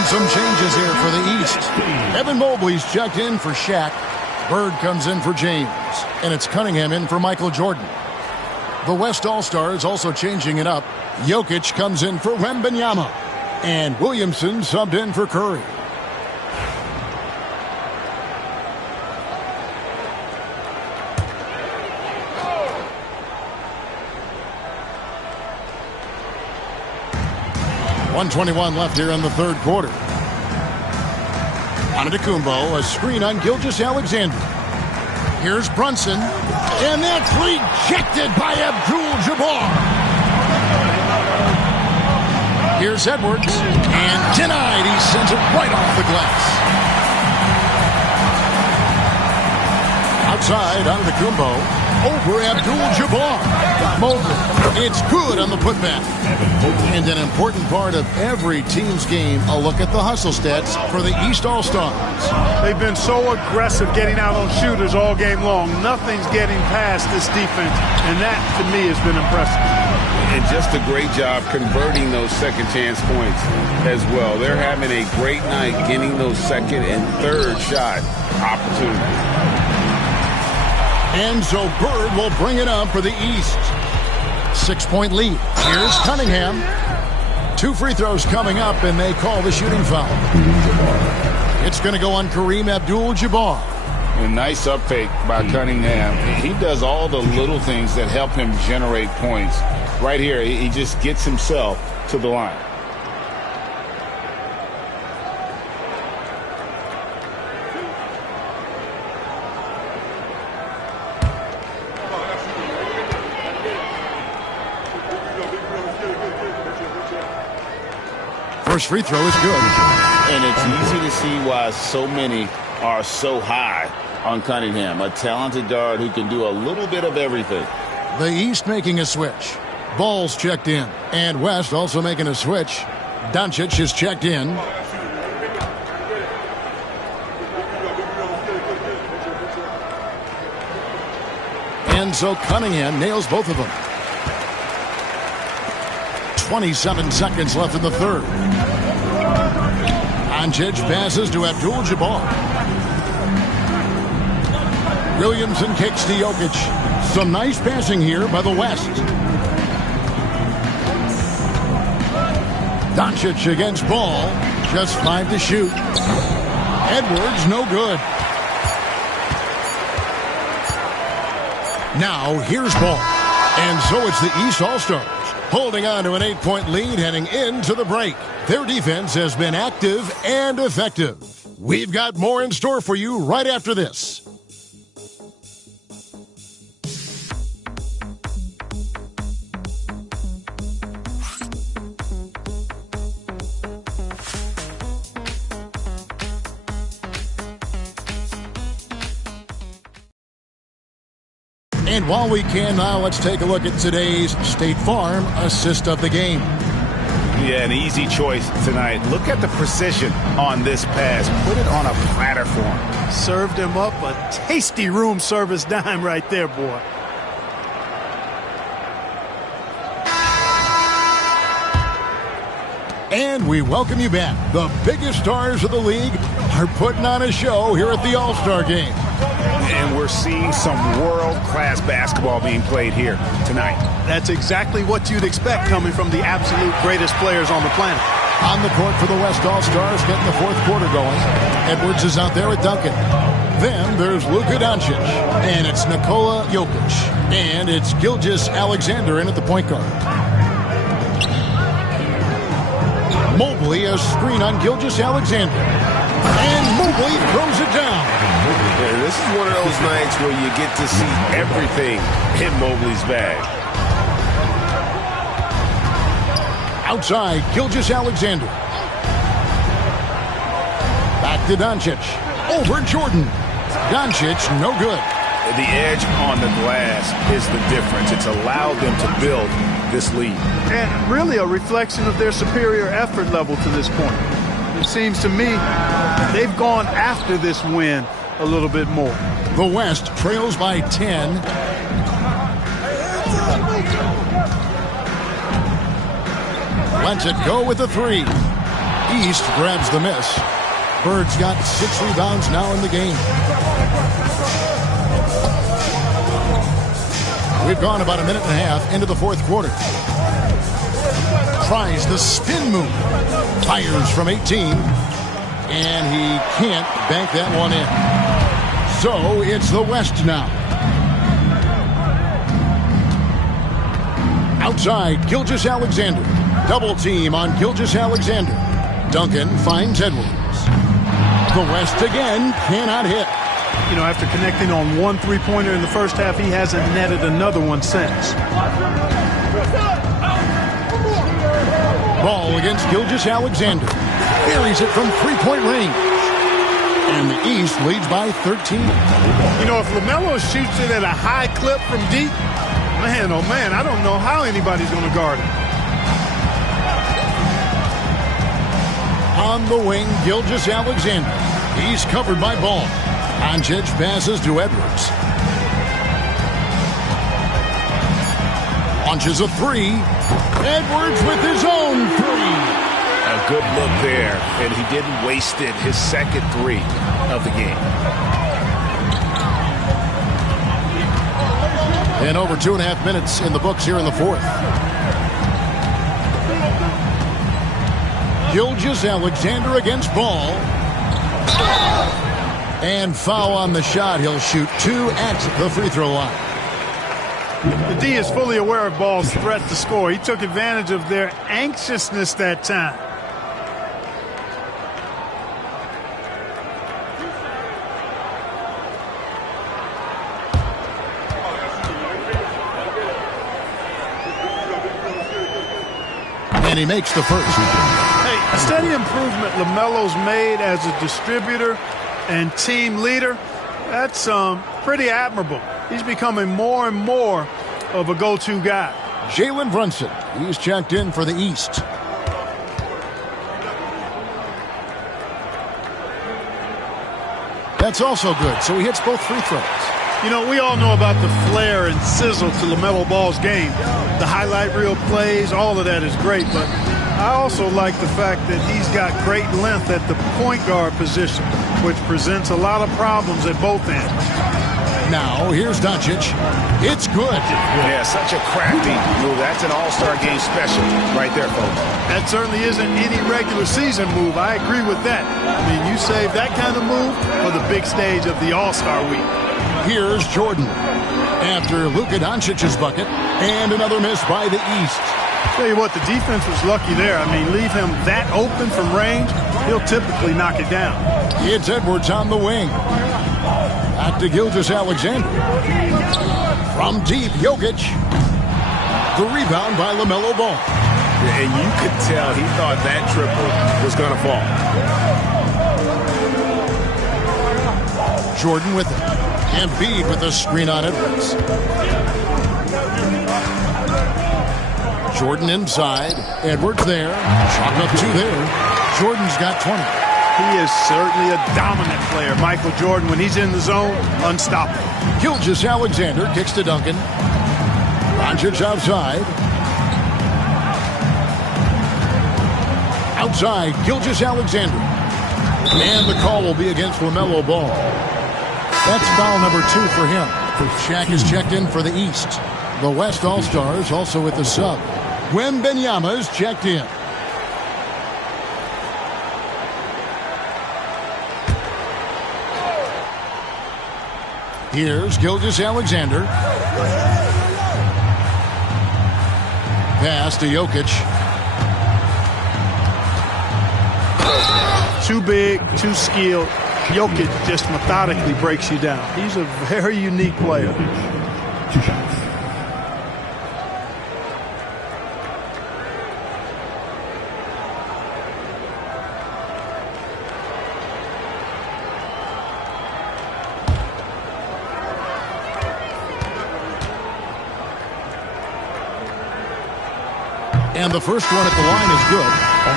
Some changes here for the East. Evan Mobley's checked in for Shaq. Bird comes in for James. And it's Cunningham in for Michael Jordan. The West All-Stars also changing it up. Jokic comes in for Wembanyama. And Williamson subbed in for Curry. .121 left here in the third quarter. Antetokounmpo, a screen on Gilgeous-Alexander. Here's Brunson, and that's rejected by Abdul-Jabbar. Here's Edwards, and denied. He sends it right off the glass. Outside, Antetokounmpo. over Abdul-Jabbar. Mobley, it's good on the putback. And an important part of every team's game, a look at the hustle stats for the East All-Stars. They've been so aggressive getting out on shooters all game long. Nothing's getting past this defense, and that, to me, has been impressive. And just a great job converting those second chance points as well. They're having a great night getting those second and third shot opportunities. And so Bird will bring it up for the East. 6-point lead. Here's Cunningham. 2 free throws coming up, and they call the shooting foul. It's going to go on Kareem Abdul-Jabbar. A nice up fake by Cunningham. He does all the little things that help him generate points. Right here, he just gets himself to the line. First free throw is good. And it's easy to see why so many are so high on Cunningham. A talented guard who can do a little bit of everything. The East making a switch. Ball's checked in. And West also making a switch. Doncic is checked in. And so Cunningham nails both of them. 27 seconds left in the third. Doncic passes to Abdul-Jabbar. Williamson kicks to Jokic. Some nice passing here by the West. Doncic against Ball. Just 5 to shoot. Edwards, no good. Now, here's Ball. And so it's the East All-Stars holding on to an 8-point lead heading into the break. Their defense has been active and effective. We've got more in store for you right after this. And while we can now, let's take a look at today's State Farm assist of the game. Yeah, an easy choice tonight. Look at the precision on this pass. Put it on a platter for him. Served him up a tasty room service dime right there, boy. And we welcome you back. The biggest stars of the league are putting on a show here at the All-Star Game. And we're seeing some world-class basketball being played here tonight. That's exactly what you'd expect coming from the absolute greatest players on the planet. On the court for the West All-Stars, getting the fourth quarter going. Edwards is out there with Duncan. Then there's Luka Doncic. And it's Nikola Jokic. And it's Gilgeous-Alexander in at the point guard. Mobley, a screen on Gilgeous-Alexander. And Mobley throws it down. Yeah, this is one of those nights where you get to see everything in Mobley's bag. Outside, Gilgeous-Alexander. Back to Doncic. Over Jordan. Doncic, no good. The edge on the glass is the difference. It's allowed them to build this lead. And really a reflection of their superior effort level to this point. It seems to me they've gone after this win a little bit more. The West trails by 10. Lets it go with the three. East grabs the miss. Bird's got 6 rebounds now in the game. We've gone about a minute and a half into the fourth quarter. Tries the spin move. Fires from 18. And he can't bank that one in. So it's the West now. Outside, Gilgeous-Alexander. Double team on Gilgeous-Alexander. Duncan finds Edwards. The West again cannot hit. You know, after connecting on 1 3-pointer in the first half, he hasn't netted another one since. Ball against Gilgeous-Alexander. Buries it from 3-point range. And the East leads by 13. You know, if LaMelo shoots it at a high clip from deep, man, oh man, I don't know how anybody's going to guard it. On the wing, Gilgeous-Alexander. He's covered by Ball. Doncic passes to Edwards. Launches a three. Edwards with his own three. A good look there, and he didn't waste it. His second three of the game. And over 2.5 minutes in the books here in the fourth. Gilgeous-Alexander against Ball. And foul on the shot. He'll shoot 2 at the free throw line. The D is fully aware of Ball's threat to score. He took advantage of their anxiousness that time. And he makes the first. Hey, a steady improvement LaMelo's made as a distributor and team leader. That's pretty admirable. He's becoming more and more of a go-to guy. Jalen Brunson, he's checked in for the East. That's also good, so he hits both free throws. You know, we all know about the flair and sizzle to LaMelo Ball's game. The highlight reel plays, all of that is great, but I also like the fact that he's got great length at the point guard position, which presents a lot of problems at both ends. Now, here's Doncic. It's good. Yeah, such a crafty move. That's an all-star game special right there, folks. That certainly isn't any regular season move. I agree with that. I mean, you save that kind of move for the big stage of the All-Star week. Here's Jordan. After Luka Doncic's bucket, and another miss by the East. Tell you what, the defense was lucky there. I mean, leave him that open from range, he'll typically knock it down. It's Edwards on the wing. Back to Gilgeous-Alexander. From deep, Jokic. The rebound by LaMelo Ball. And you could tell he thought that triple was going to fall. Jordan with it. Embiid with a screen on Edwards. Jordan inside. Edwards there. Chalk up 2 there. Jordan's got 20. He is certainly a dominant player. Michael Jordan, when he's in the zone, unstoppable. Gilgeous-Alexander kicks to Duncan. Doncic outside. Outside, Gilgeous-Alexander. And the call will be against LaMelo Ball. That's foul number 2 for him. Shaq is checked in for the East. The West All-Stars also with the sub. Wembanyama is checked in. Here's Gilgeous-Alexander. Pass to Jokic. Too big, too skilled. Jokic just methodically breaks you down. He's a very unique player. 2 shots. And the first one at the line is good.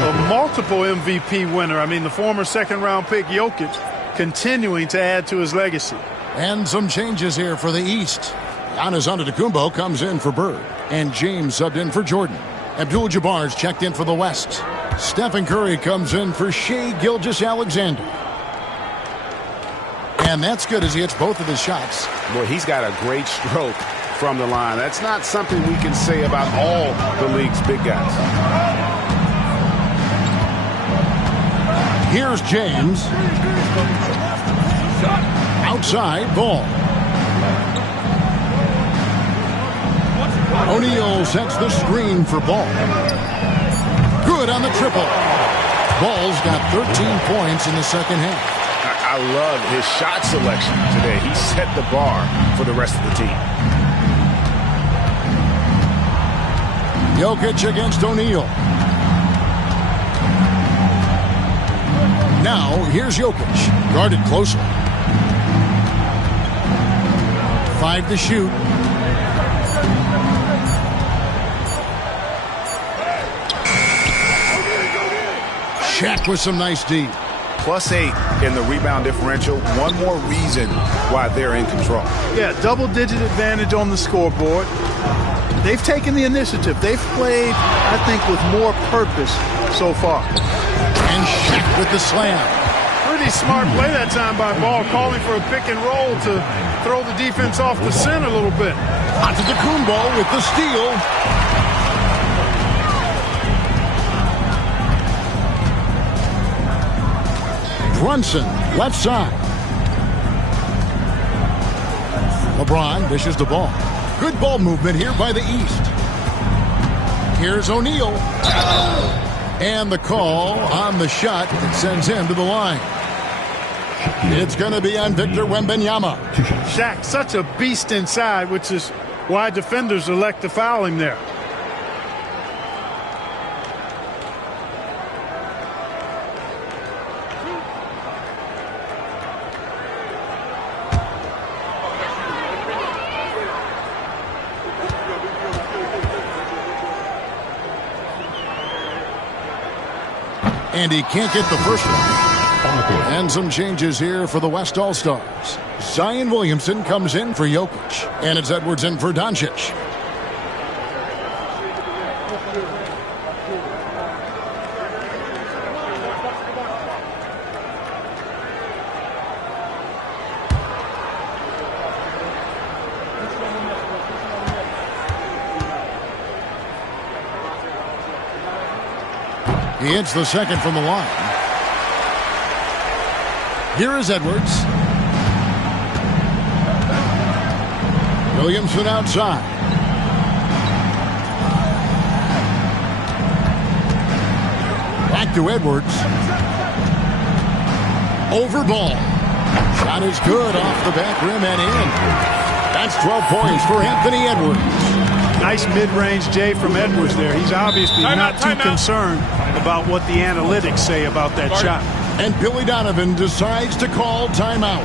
A multiple MVP winner. I mean, the former second-round pick Jokic continuing to add to his legacy. And some changes here for the East. Giannis Antetokounmpo comes in for Bird. And James subbed in for Jordan. Abdul-Jabbar's checked in for the West. Stephen Curry comes in for Shai Gilgeous-Alexander. And that's good as he hits both of his shots. Boy, he's got a great stroke from the line. That's not something we can say about all the league's big guys. Here's James. Outside, Ball. O'Neal sets the screen for Ball. Good on the triple. Ball's got 13 points in the second half. I love his shot selection today. He set the bar for the rest of the team. Jokic against O'Neal. Now, here's Jokic. Guarded closely. 5 to shoot. Shaq with some nice D. +8 in the rebound differential. One more reason why they're in control. Yeah, double-digit advantage on the scoreboard. They've taken the initiative. They've played, I think, with more purpose so far. And Shaq with the slam. Pretty smart play that time by Ball, calling for a pick and roll to throw the defense off the scent a little bit. Antetokounmpo with the steal. Brunson, left side. LeBron dishes the ball. Good ball movement here by the East. Here's O'Neal. And the call on the shot that sends him to the line. It's going to be on Victor Wembanyama. Shaq, such a beast inside, which is why defenders elect to foul him there. And he can't get the first one. And some changes here for the West All-Stars. Zion Williamson comes in for Jokic. And it's Edwards in for Doncic. He hits the second from the line. Here is Edwards. Williamson outside. Back to Edwards. Over Ball. Shot is good off the back rim and in. That's 12 points for Anthony Edwards. Nice mid-range J from Edwards there. He's obviously not too concerned about what the analytics say about that shot. And Billy Donovan decides to call timeout.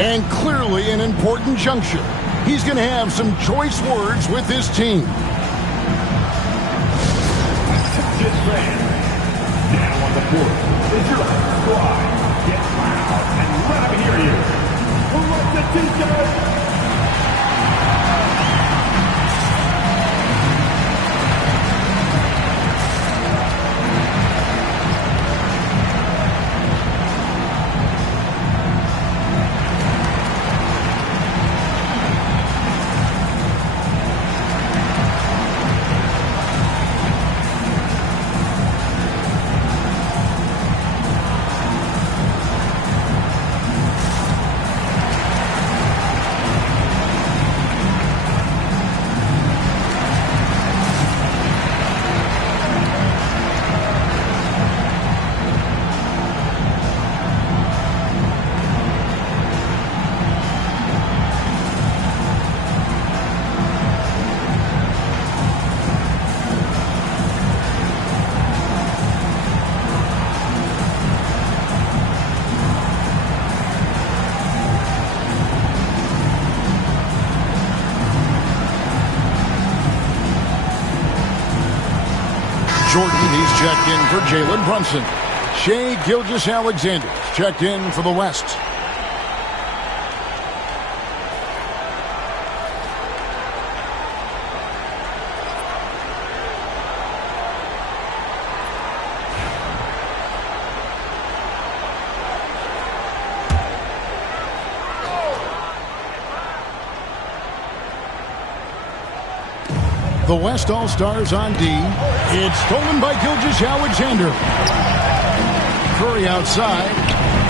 And clearly an important juncture. He's going to have some choice words with his team. Now on the court is your squad. Get loud and let them hear you. Who wants the t-shirt? Jordan, he's checked in for Jalen Brunson. Shai Gilgeous-Alexander checked in for the West. The West All-Stars on D. It's stolen by Gilgeous-Alexander. Curry outside.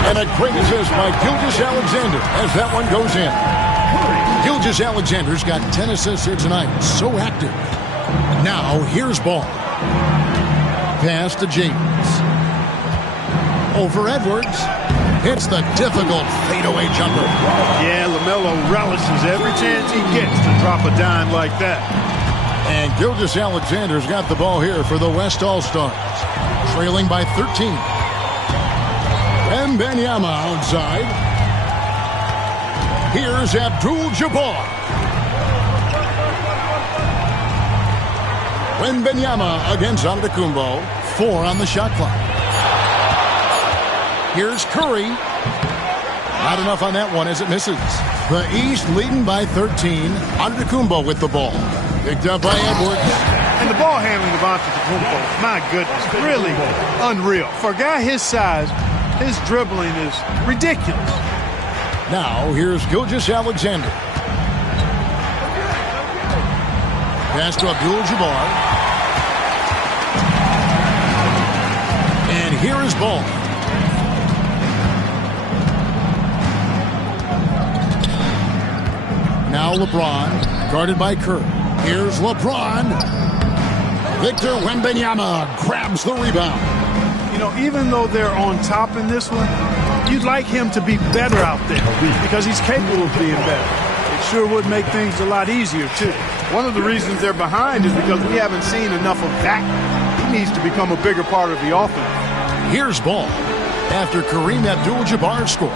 And a great assist by Gilgeous-Alexander as that one goes in. Gilgeous-Alexander's got 10 assists here tonight. So active. Now, here's Ball. Pass to James. Over Edwards. Hits the difficult fadeaway jumper. Yeah, LaMelo relishes every chance he gets to drop a dime like that. And Gilgeous-Alexander's got the ball here for the West All-Stars. Trailing by 13. Wembanyama outside. Here's Abdul-Jabbar. Wembanyama against Antetokounmpo. 4 on the shot clock. Here's Curry. Not enough on that one as it misses. The East leading by 13. Antetokounmpo with the ball. Picked up by Edwards. And the ball handling of Antetokounmpo, my goodness, really unreal. For a guy his size, his dribbling is ridiculous. Now, here's Gilgeous-Alexander. Pass to Abdul-Jabbar. And here is Ball. Now LeBron, guarded by Kerr. Here's LeBron. Victor Wembanyama grabs the rebound. You know, even though they're on top in this one, you'd like him to be better out there because he's capable of being better. It sure would make things a lot easier, too. One of the reasons they're behind is because we haven't seen enough of that. He needs to become a bigger part of the offense. Here's Ball. After Kareem Abdul-Jabbar scored,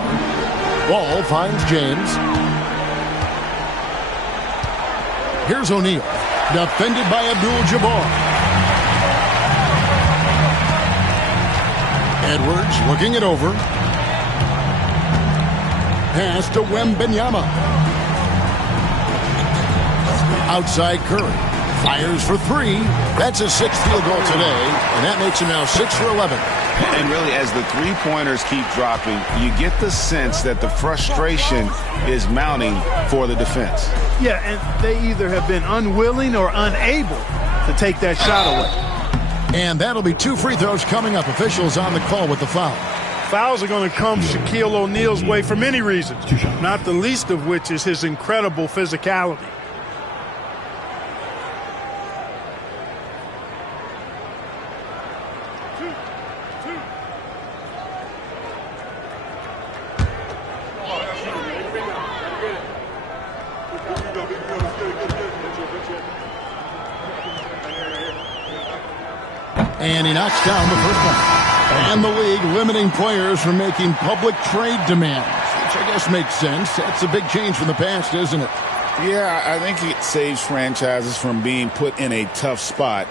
Ball finds James. Here's O'Neal, defended by Abdul-Jabbar. Edwards looking it over. Pass to Wembanyama. Outside Curry. Fires for 3. That's his 6th field goal today, and that makes him now 6 for 11. And really, as the three-pointers keep dropping, you get the sense that the frustration is mounting for the defense. Yeah, and they either have been unwilling or unable to take that shot away. And that'll be 2 free throws coming up. Officials on the call with the foul. Fouls are going to come Shaquille O'Neal's way for many reasons, not the least of which is his incredible physicality. And he knocks down the first one. And the league limiting players from making public trade demands, which I guess makes sense. That's a big change from the past, isn't it? Yeah, I think it saves franchises from being put in a tough spot.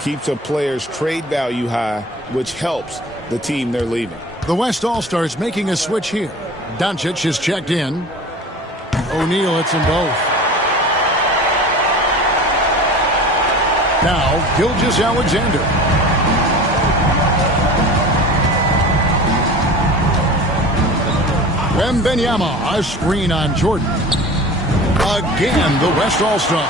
Keeps a player's trade value high, which helps the team they're leaving. The West All-Stars making a switch here. Doncic is checked in. O'Neal hits them both. Now, Gilgeous-Alexander. Wembanyama, a screen on Jordan. Again, the West All-Star.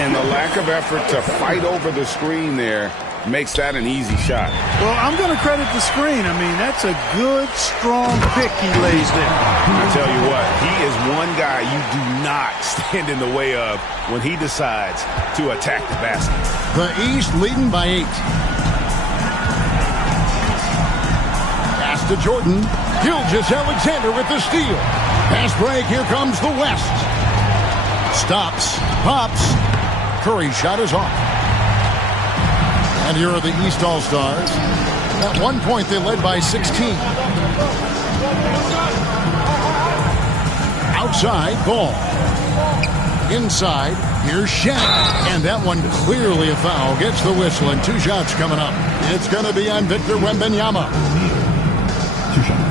And the lack of effort to fight over the screen there makes that an easy shot. Well, I'm going to credit the screen. I mean, that's a good, strong pick he lays there. I tell you what, he is one guy you do not stand in the way of when he decides to attack the basket. The East leading by 8. Pass to Jordan. Gilgeous-Alexander with the steal. Pass break. Here comes the West. Stops. Pops. Curry's shot is off. And here are the East All-Stars. At one point, they led by 16. Outside, Ball. Inside, here's Shaq. And that one clearly a foul. Gets the whistle, and 2 shots coming up. It's going to be on Victor Wembanyama. 2 shots.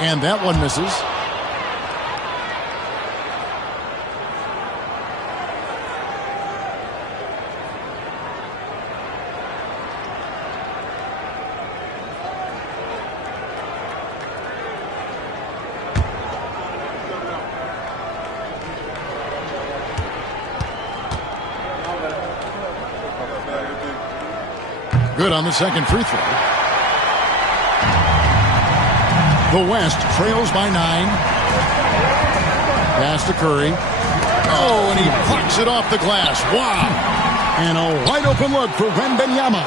And that one misses. Good on the second free throw. The West trails by 9. Pass to Curry. Oh, and he knocks it off the glass. Wow. And a wide open look for Wembanyama.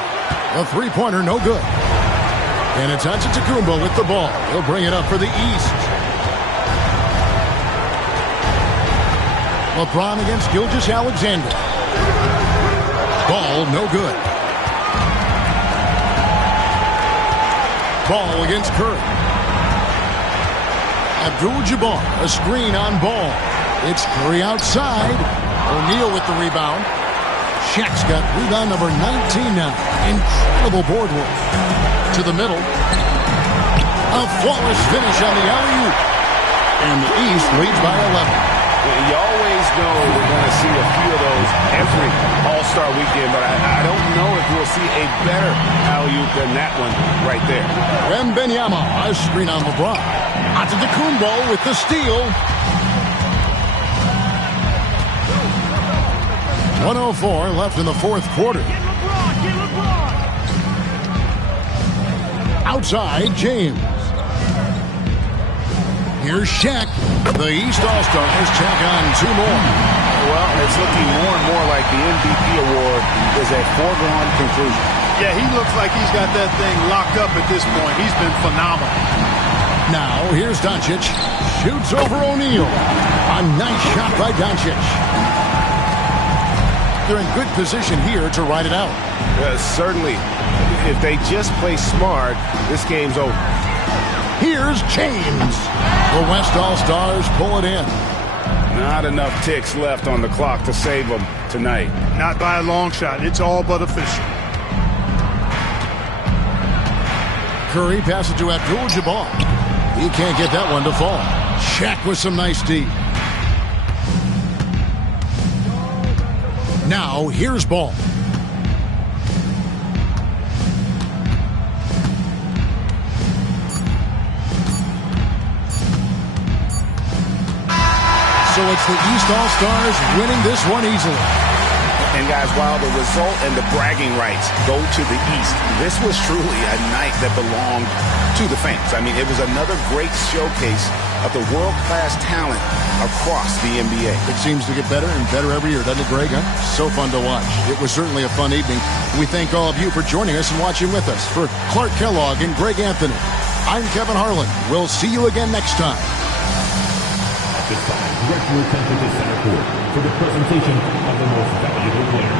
A three-pointer, no good. And it's Antetokounmpo with the ball. He'll bring it up for the East. LeBron against Gilgeous-Alexander. Ball, no good. Ball against Curry. Abdul-Jabbar, a screen on Ball. It's Curry outside. O'Neal with the rebound. Shaq's got rebound number 19 now. Incredible board work. To the middle. A flawless finish on the alley-oop. And the East leads by 11. You always know we're going to see a few of those every All-Star weekend, but I don't know if we'll see a better alley-oop than that one right there. Wembanyama, a screen on LeBron. Antetokounmpo with the steal. 1:04 left in the fourth quarter. Outside, James. Here's Shaq. The East All-Stars tack on two more. Well, it's looking more and more like the MVP award is a foregone conclusion. Yeah, he looks like he's got that thing locked up at this point. He's been phenomenal. Now, here's Doncic. Shoots over O'Neal. A nice shot by Doncic. They're in good position here to ride it out. Certainly, if they just play smart, this game's over. Here's James. The West All-Stars pull it in. Not enough ticks left on the clock to save them tonight. Not by a long shot. It's all but official. Curry passes to Abdul-Jabbar. He can't get that one to fall. Shaq with some nice D. Now, here's Ball. So it's the East All-Stars winning this one easily. And guys, while the result and the bragging rights go to the East, this was truly a night that belonged to the fans. I mean, it was another great showcase of the world-class talent across the NBA. It seems to get better and better every year, doesn't it, Greg? Huh? So fun to watch. It was certainly a fun evening. We thank all of you for joining us and watching with us. For Clark Kellogg and Greg Anthony, I'm Kevin Harlan. We'll see you again next time. This time, direct your attention to center court for the presentation of the most valuable player.